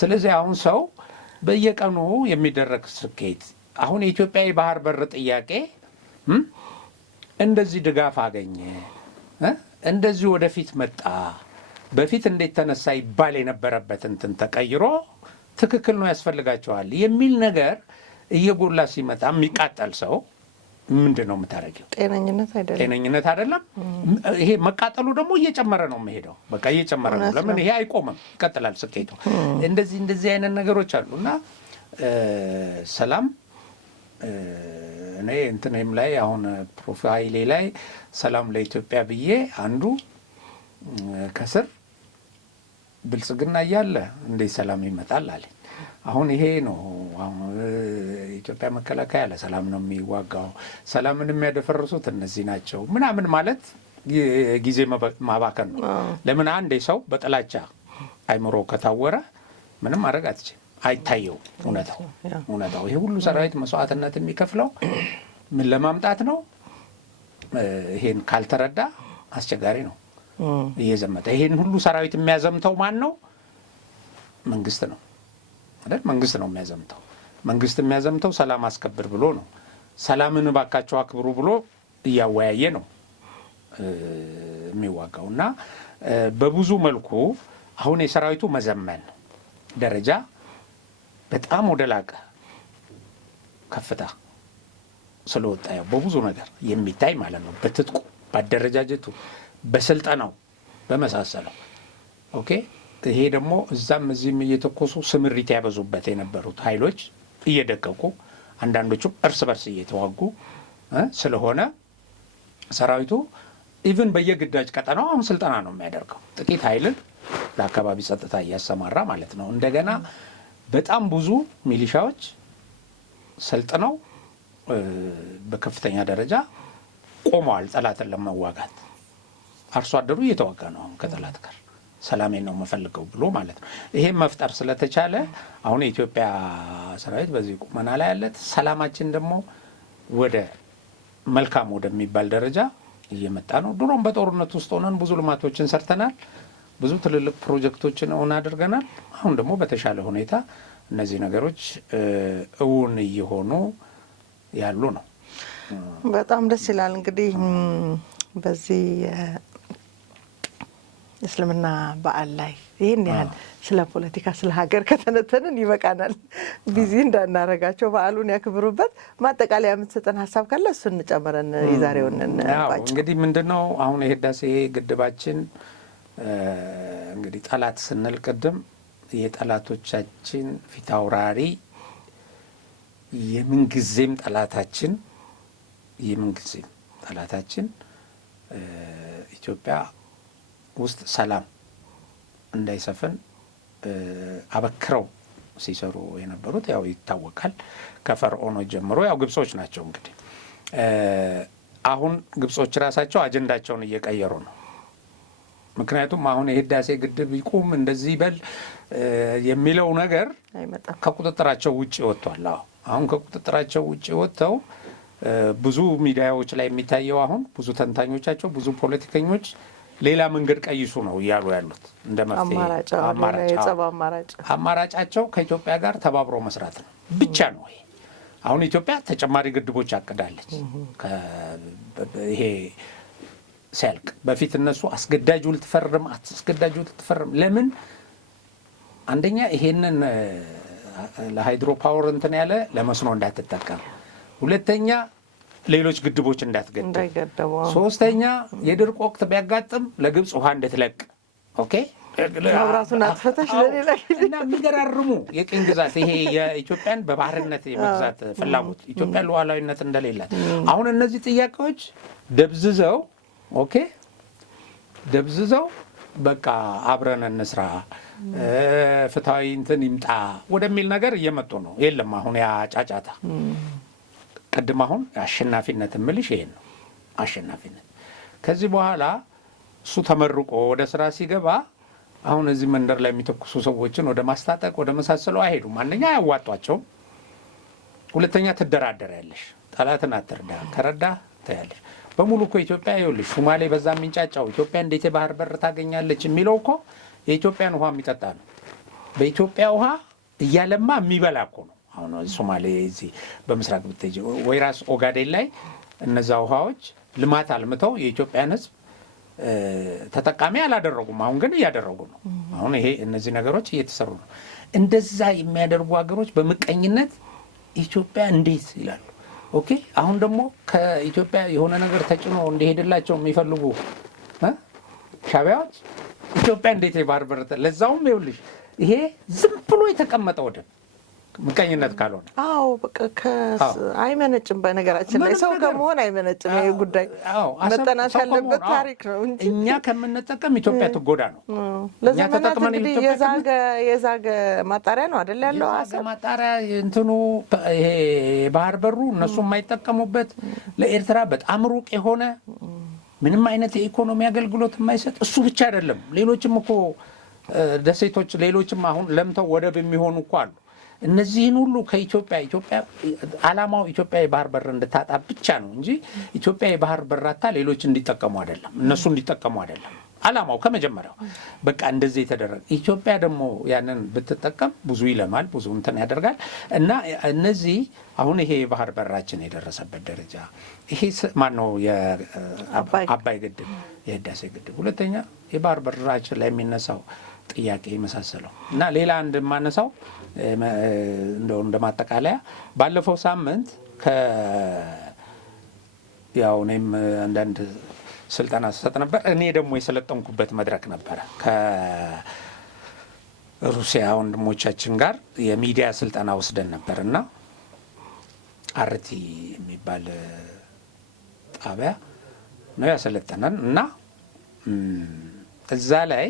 ስለዚህ አሁን ሰው በየቀኑ የሚደረግ ስኬት አሁን የኢትዮጵያ የባህር በር ጥያቄ እንደዚህ ድጋፍ አገኘ፣ እንደዚህ ወደፊት መጣ፣ በፊት እንዴት ተነሳ ይባል የነበረበት እንትን ተቀይሮ ትክክል ነው ያስፈልጋቸዋል የሚል ነገር እየጎላ ሲመጣ የሚቃጠል ሰው ምንድን ነው የምታደርጊው? ጤነኝነት አይደለም። ይሄ መቃጠሉ ደግሞ እየጨመረ ነው የሚሄደው። በቃ እየጨመረ ነው። ለምን ይሄ አይቆምም፣ ይቀጥላል ስኬቱ። እንደዚህ አይነት ነገሮች አሉ እና ሰላም እኔ እንትንም ላይ አሁን ፕሮፋይሌ ላይ ሰላም ለኢትዮጵያ ብዬ አንዱ ከስር ብልጽግና እያለ እንዴት ሰላም ይመጣል አለ። አሁን ይሄ ነው ኢትዮጵያ መከላከያ ለሰላም ነው የሚዋጋው፣ ሰላምን የሚያደፈርሱት እነዚህ ናቸው ምናምን ማለት ጊዜ ማባከን ነው። ለምን አንዴ ሰው በጥላቻ አይምሮ ከታወረ ምንም ማድረግ አትችልም፣ አይታየው እውነታው። ይሄ ሁሉ ሰራዊት መስዋዕትነት የሚከፍለው ምን ለማምጣት ነው? ይሄን ካልተረዳ አስቸጋሪ ነው። እየዘመተ ይሄን ሁሉ ሰራዊት የሚያዘምተው ማን ነው? መንግስት ነው አይደል? መንግስት ነው የሚያዘምተው። መንግስት የሚያዘምተው ሰላም አስከብር ብሎ ነው። ሰላምን ባካቸው አክብሩ ብሎ እያወያየ ነው የሚዋጋው እና በብዙ መልኩ አሁን የሰራዊቱ መዘመን ደረጃ በጣም ወደ ላቀ ከፍታ ስለወጣ ያው በብዙ ነገር የሚታይ ማለት ነው። በትጥቁ፣ በአደረጃጀቱ፣ በስልጠናው፣ በመሳሰለው ኦኬ። ይሄ ደግሞ እዛም እዚህም እየተኮሱ ስምሪት ያበዙበት የነበሩት ኃይሎች እየደቀቁ አንዳንዶቹም እርስ በርስ እየተዋጉ ስለሆነ ሰራዊቱ ኢቭን በየግዳጅ ቀጠናው አሁን ስልጠና ነው የሚያደርገው። ጥቂት ኃይልን ለአካባቢ ጸጥታ እያሰማራ ማለት ነው። እንደገና በጣም ብዙ ሚሊሻዎች ሰልጥነው በከፍተኛ ደረጃ ቆመዋል ጠላትን ለመዋጋት። አርሶ አደሩ እየተዋጋ ነው አሁን ከጠላት ጋር ሰላሜን ነው የምፈልገው ብሎ ማለት ነው። ይሄን መፍጠር ስለተቻለ አሁን የኢትዮጵያ ሰራዊት በዚህ ቁመና ላይ ያለ፣ ሰላማችን ደግሞ ወደ መልካም ወደሚባል ደረጃ እየመጣ ነው። ድሮም በጦርነት ውስጥ ሆነን ብዙ ልማቶችን ሰርተናል፣ ብዙ ትልልቅ ፕሮጀክቶችን እውን አድርገናል። አሁን ደግሞ በተሻለ ሁኔታ እነዚህ ነገሮች እውን እየሆኑ ያሉ ነው። በጣም ደስ ይላል። እንግዲህ በዚህ እስልምና በዓል ላይ ይህን ያህል ስለ ፖለቲካ ስለ ሀገር ከተነተንን ይበቃናል። ቢዚ እንዳናረጋቸው በዓሉን ያክብሩበት። ማጠቃለያ የምትሰጠን ሀሳብ ካለ እሱን እንጨምረን የዛሬውን እንቋጭ። እንግዲህ ምንድነው አሁን የህዳሴ ግድባችን እንግዲህ ጠላት ስንል ቅድም የጠላቶቻችን ፊታውራሪ የምንጊዜም ጠላታችን ኢትዮጵያ ውስጥ ሰላም እንዳይሰፍን አበክረው ሲሰሩ የነበሩት ያው ይታወቃል። ከፈርዖኖች ጀምሮ ያው ግብጾች ናቸው። እንግዲህ አሁን ግብጾች ራሳቸው አጀንዳቸውን እየቀየሩ ነው። ምክንያቱም አሁን የህዳሴ ግድብ ይቁም እንደዚህ ይበል የሚለው ነገር ከቁጥጥራቸው ውጭ ወጥቷል። አሁን ከቁጥጥራቸው ውጭ ወጥተው ብዙ ሚዲያዎች ላይ የሚታየው አሁን ብዙ ተንታኞቻቸው ብዙ ፖለቲከኞች ሌላ መንገድ ቀይሱ ነው እያሉ ያሉት። እንደ መፍትሄ አማራጫቸው ከኢትዮጵያ ጋር ተባብሮ መስራት ነው ብቻ ነው። አሁን ኢትዮጵያ ተጨማሪ ግድቦች አቅዳለች። ይሄ ሲያልቅ በፊት እነሱ አስገዳጅ ውል ትፈርም ለምን? አንደኛ ይሄንን ለሃይድሮ ፓወር እንትን ያለ ለመስኖ እንዳትጠቀም፣ ሁለተኛ ሌሎች ግድቦች እንዳትገድብ፣ ሶስተኛ የድርቅ ወቅት ቢያጋጥም ለግብጽ ውሃ እንድትለቅ። ኦኬ መብራቱን አጥፍተሽ ለሌላ እና የሚገራርሙ የቅኝ ግዛት ይሄ የኢትዮጵያን በባህርነት የመግዛት ፍላጎት ኢትዮጵያ ሉዓላዊነት እንደሌላት አሁን እነዚህ ጥያቄዎች ደብዝዘው በቃ አብረን እንስራ ፍትሃዊ እንትን ይምጣ ወደሚል ነገር እየመጡ ነው። የለም አሁን ያ ጫጫታ ቅድም አሁን አሸናፊነት እምልሽ ይሄን ነው። አሸናፊነት ከዚህ በኋላ እሱ ተመርቆ ወደ ስራ ሲገባ አሁን እዚህ መንደር ላይ የሚተኩሱ ሰዎችን ወደ ማስታጠቅ ወደ መሳሰለው አይሄዱም። አንደኛ አያዋጧቸውም፣ ሁለተኛ ትደራደሪያለሽ። ጠላትን አትርዳ፣ ከረዳ ታያለሽ። በሙሉ እኮ ኢትዮጵያ ይኸውልሽ ሶማሌ በዛ የሚንጫጫው ኢትዮጵያ እንዴት የባህር በር ታገኛለች የሚለው እኮ የኢትዮጵያን ውሃ የሚጠጣ ነው። በኢትዮጵያ ውሃ እያለማ የሚበላ እኮ ነው። አሁን ሶማሌ እዚህ በምስራቅ ብትሄጂ ወይ ራስ ኦጋዴን ላይ እነዛ ውሃዎች ልማት አልምተው የኢትዮጵያን ሕዝብ ተጠቃሚ አላደረጉም። አሁን ግን እያደረጉ ነው። አሁን ይሄ እነዚህ ነገሮች እየተሰሩ ነው። እንደዛ የሚያደርጉ ሀገሮች በምቀኝነት ኢትዮጵያ እንዴት ይላሉ። ኦኬ አሁን ደግሞ ከኢትዮጵያ የሆነ ነገር ተጭኖ እንዲሄድላቸው የሚፈልጉ ሻዕቢያዎች ኢትዮጵያ እንዴት የባህር በር ለዛውም ይኸውልሽ ይሄ ዝም ብሎ የተቀመጠ ወደብ ምቀኝነት ካልሆነ በቃ አይመነጭም። በነገራችን ላይ ሰው ከመሆን አይመነጭም። ይሄ ጉዳይ መጠናት ያለበት ታሪክ ነው እንጂ እኛ ከምንጠቀም ኢትዮጵያ ትጎዳ ነው። ለዘመናት እንግዲህ የዛገ ማጣሪያ ነው አይደል ያለው የዛገ ማጣሪያ እንትኑ ይሄ ባህር በሩ እነሱ የማይጠቀሙበት ለኤርትራ በጣም ሩቅ የሆነ ምንም አይነት የኢኮኖሚ አገልግሎት የማይሰጥ እሱ ብቻ አይደለም። ሌሎችም እኮ ደሴቶች ሌሎችም አሁን ለምተው ወደብ የሚሆኑ እኮ አሉ። እነዚህን ሁሉ ከኢትዮጵያ ዓላማው ኢትዮጵያ የባህር በር እንድታጣ ብቻ ነው እንጂ ኢትዮጵያ የባህር በራታ ሌሎች እንዲጠቀሙ አይደለም፣ እነሱ እንዲጠቀሙ አይደለም ዓላማው ከመጀመሪያው። በቃ እንደዚህ የተደረገ ኢትዮጵያ ደግሞ ያንን ብትጠቀም ብዙ ይለማል፣ ብዙ እንትን ያደርጋል። እና እነዚህ አሁን ይሄ የባህር በራችን የደረሰበት ደረጃ ይሄ ማነው የአባይ ግድብ የህዳሴ ግድብ፣ ሁለተኛ የባህር በራችን ላይ የሚነሳው ጥያቄ የመሳሰለው እና ሌላ እንደማነሳው እንደ ማጠቃለያ ባለፈው ሳምንት ያው እኔም አንዳንድ ስልጠና ሰጥ ነበር። እኔ ደግሞ የሰለጠንኩበት መድረክ ነበረ ከሩሲያ ወንድሞቻችን ጋር የሚዲያ ስልጠና ወስደን ነበር እና አርቲ የሚባል ጣቢያ ነው ያሰለጠነን እና እዛ ላይ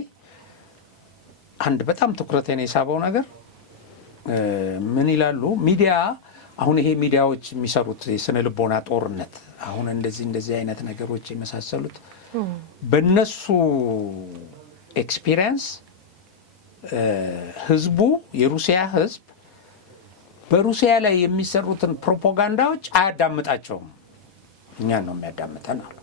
አንድ በጣም ትኩረቴን የሳበው ነገር ምን ይላሉ ሚዲያ አሁን ይሄ ሚዲያዎች የሚሰሩት የስነ ልቦና ጦርነት አሁን እንደዚህ አይነት ነገሮች የመሳሰሉት በነሱ ኤክስፒሪየንስ ህዝቡ የሩሲያ ህዝብ በሩሲያ ላይ የሚሰሩትን ፕሮፓጋንዳዎች አያዳምጣቸውም። እኛን ነው የሚያዳምጠን አሉ።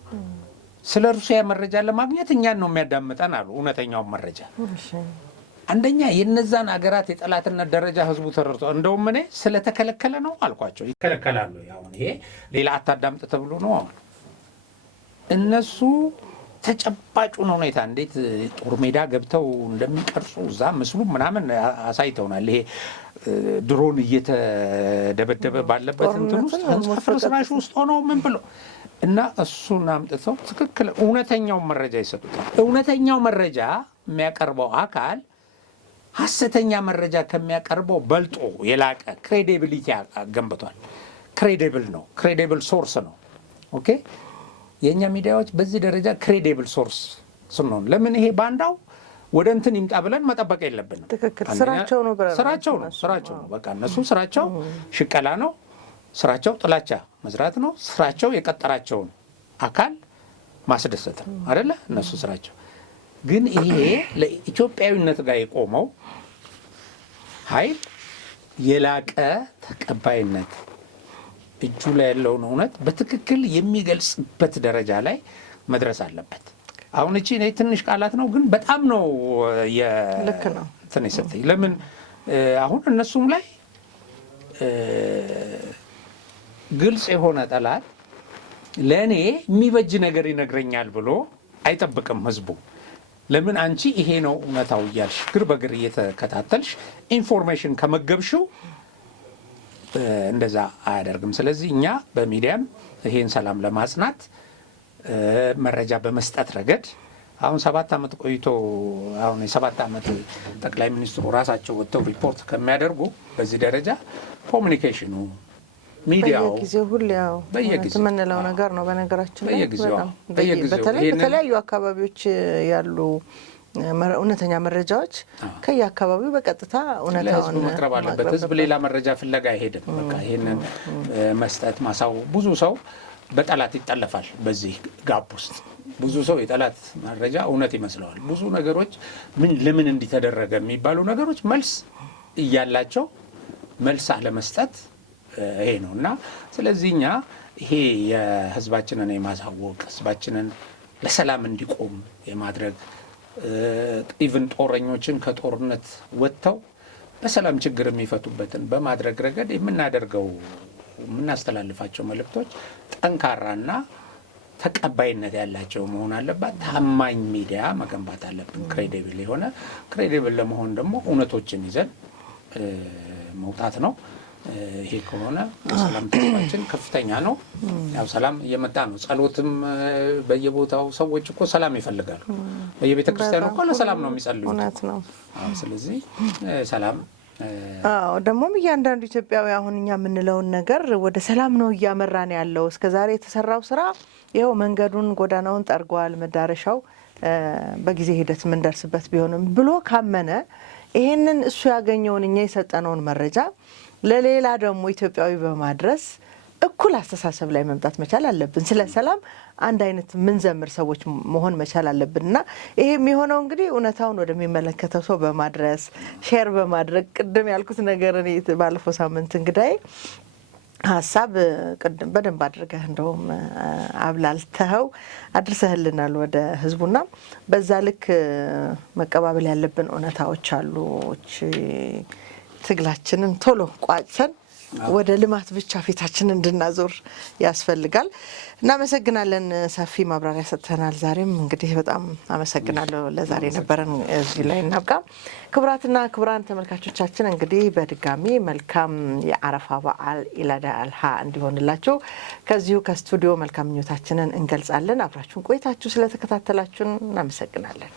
ስለ ሩሲያ መረጃ ለማግኘት እኛን ነው የሚያዳምጠን አሉ። እውነተኛውን መረጃ አንደኛ የነዛን አገራት የጠላትነት ደረጃ ህዝቡ ተረድቶ እንደውም እኔ ስለተከለከለ ነው አልኳቸው። ይከለከላሉ። አሁን ይሄ ሌላ አታዳምጥ ተብሎ ነው። አሁን እነሱ ተጨባጩን ሁኔታ እንዴት ጦር ሜዳ ገብተው እንደሚቀርጹ እዛ ምስሉ ምናምን አሳይተውናል። ይሄ ድሮን እየተደበደበ ባለበት እንትን ውስጥ ህንጻ ፍርስራሽ ውስጥ ሆነው ምን ብሎ እና እሱን አምጥተው ትክክል እውነተኛው መረጃ ይሰጡታል። እውነተኛው መረጃ የሚያቀርበው አካል ሐሰተኛ መረጃ ከሚያቀርበው በልጦ የላቀ ክሬዲቢሊቲ ገንብቷል። ክሬዲብል ነው፣ ክሬዲብል ሶርስ ነው። ኦኬ የእኛ ሚዲያዎች በዚህ ደረጃ ክሬዲብል ሶርስ ስንሆን ለምን ይሄ ባንዳው ወደ እንትን ይምጣ ብለን መጠበቅ የለብንም። ትክክል ስራቸው ነው ስራቸው ነው። በቃ እነሱ ስራቸው ሽቀላ ነው፣ ስራቸው ጥላቻ መዝራት ነው፣ ስራቸው የቀጠራቸውን አካል ማስደሰት ነው አይደለ? እነሱ ስራቸው ግን ይሄ ለኢትዮጵያዊነት ጋር የቆመው ኃይል የላቀ ተቀባይነት እጁ ላይ ያለውን እውነት በትክክል የሚገልጽበት ደረጃ ላይ መድረስ አለበት። አሁን እቺ ትንሽ ቃላት ነው ግን በጣም ነው ልክ ነው እንትን የሰጠኝ። ለምን አሁን እነሱም ላይ ግልጽ የሆነ ጠላት ለእኔ የሚበጅ ነገር ይነግረኛል ብሎ አይጠብቅም ህዝቡ። ለምን አንቺ ይሄ ነው እውነታው እያልሽ ግር በግር እየተከታተልሽ ኢንፎርሜሽን ከመገብሽው እንደዛ አያደርግም። ስለዚህ እኛ በሚዲያም ይሄን ሰላም ለማጽናት መረጃ በመስጠት ረገድ አሁን 7 ዓመት ቆይቶ አሁን የ7 ዓመት ጠቅላይ ሚኒስትሩ ራሳቸው ወጥተው ሪፖርት ከሚያደርጉ በዚህ ደረጃ ኮሚኒኬሽኑ ሚዲያው በየጊዜው ሁሉ ያው የምንለው ነገር ነው። በነገራችን ላይ በተለይ በተለያዩ አካባቢዎች ያሉ እውነተኛ መረጃዎች ከየአካባቢው በቀጥታ እውነታውን መቅረብ አለበት። ህዝብ ሌላ መረጃ ፍለጋ አይሄድም። በቃ ይሄንን መስጠት ማሳው ብዙ ሰው በጠላት ይጠለፋል። በዚህ ጋፕ ውስጥ ብዙ ሰው የጠላት መረጃ እውነት ይመስለዋል። ብዙ ነገሮች ለምን እንዲተደረገ የሚባሉ ነገሮች መልስ እያላቸው መልስ አለመስጠት ይሄ ነው እና ስለዚህ እኛ ይሄ የህዝባችንን የማሳወቅ ህዝባችንን ለሰላም እንዲቆም የማድረግ ኢቭን ጦረኞችን ከጦርነት ወጥተው በሰላም ችግር የሚፈቱበትን በማድረግ ረገድ የምናስተላልፋቸው መልእክቶች ጠንካራና ተቀባይነት ያላቸው መሆን አለባት። ታማኝ ሚዲያ መገንባት አለብን። ክሬዲብል የሆነ ክሬዲብል ለመሆን ደግሞ እውነቶችን ይዘን መውጣት ነው። ይሄ ከሆነ የሰላም ተስፋችን ከፍተኛ ነው። ያው ሰላም እየመጣ ነው። ጸሎትም በየቦታው ሰዎች እኮ ሰላም ይፈልጋሉ። በየቤተ ክርስቲያኑ እኮ ለሰላም ነው የሚጸልዩት። እውነት ነው። ስለዚህ ሰላም ደግሞም እያንዳንዱ ኢትዮጵያዊ አሁን እኛ የምንለውን ነገር ወደ ሰላም ነው እያመራን ያለው። እስከዛሬ የተሰራው ስራ ይኸው መንገዱን ጎዳናውን ጠርጓል። መዳረሻው በጊዜ ሂደት የምንደርስበት ቢሆንም ብሎ ካመነ ይሄንን እሱ ያገኘውን እኛ የሰጠነውን መረጃ ለሌላ ደግሞ ኢትዮጵያዊ በማድረስ እኩል አስተሳሰብ ላይ መምጣት መቻል አለብን። ስለ ሰላም አንድ አይነት ምንዘምር ሰዎች መሆን መቻል አለብንና ይሄ የሚሆነው እንግዲህ እውነታውን ወደሚመለከተው ሰው በማድረስ ሼር በማድረግ ቅድም ያልኩት ነገር እኔ ባለፈው ሳምንት እንግዳይ ሀሳብ ቅድም በደንብ አድርገህ እንደውም አብላልተኸው አድርሰህልናል ወደ ህዝቡና በዛ ልክ መቀባበል ያለብን እውነታዎች አሉ። ትግላችንን ቶሎ ቋጭተን ወደ ልማት ብቻ ፊታችንን እንድናዞር ያስፈልጋል። እናመሰግናለን። ሰፊ ማብራሪያ ሰጥተናል። ዛሬም እንግዲህ በጣም አመሰግናለሁ። ለዛሬ ነበረን እዚህ ላይ እናብቃ። ክቡራትና ክቡራን ተመልካቾቻችን እንግዲህ በድጋሚ መልካም የአረፋ በዓል ኢላዳ አልሃ እንዲሆንላችሁ ከዚሁ ከስቱዲዮ መልካም ምኞታችንን እንገልጻለን። አብራችሁን ቆይታችሁ ስለተከታተላችሁን እናመሰግናለን።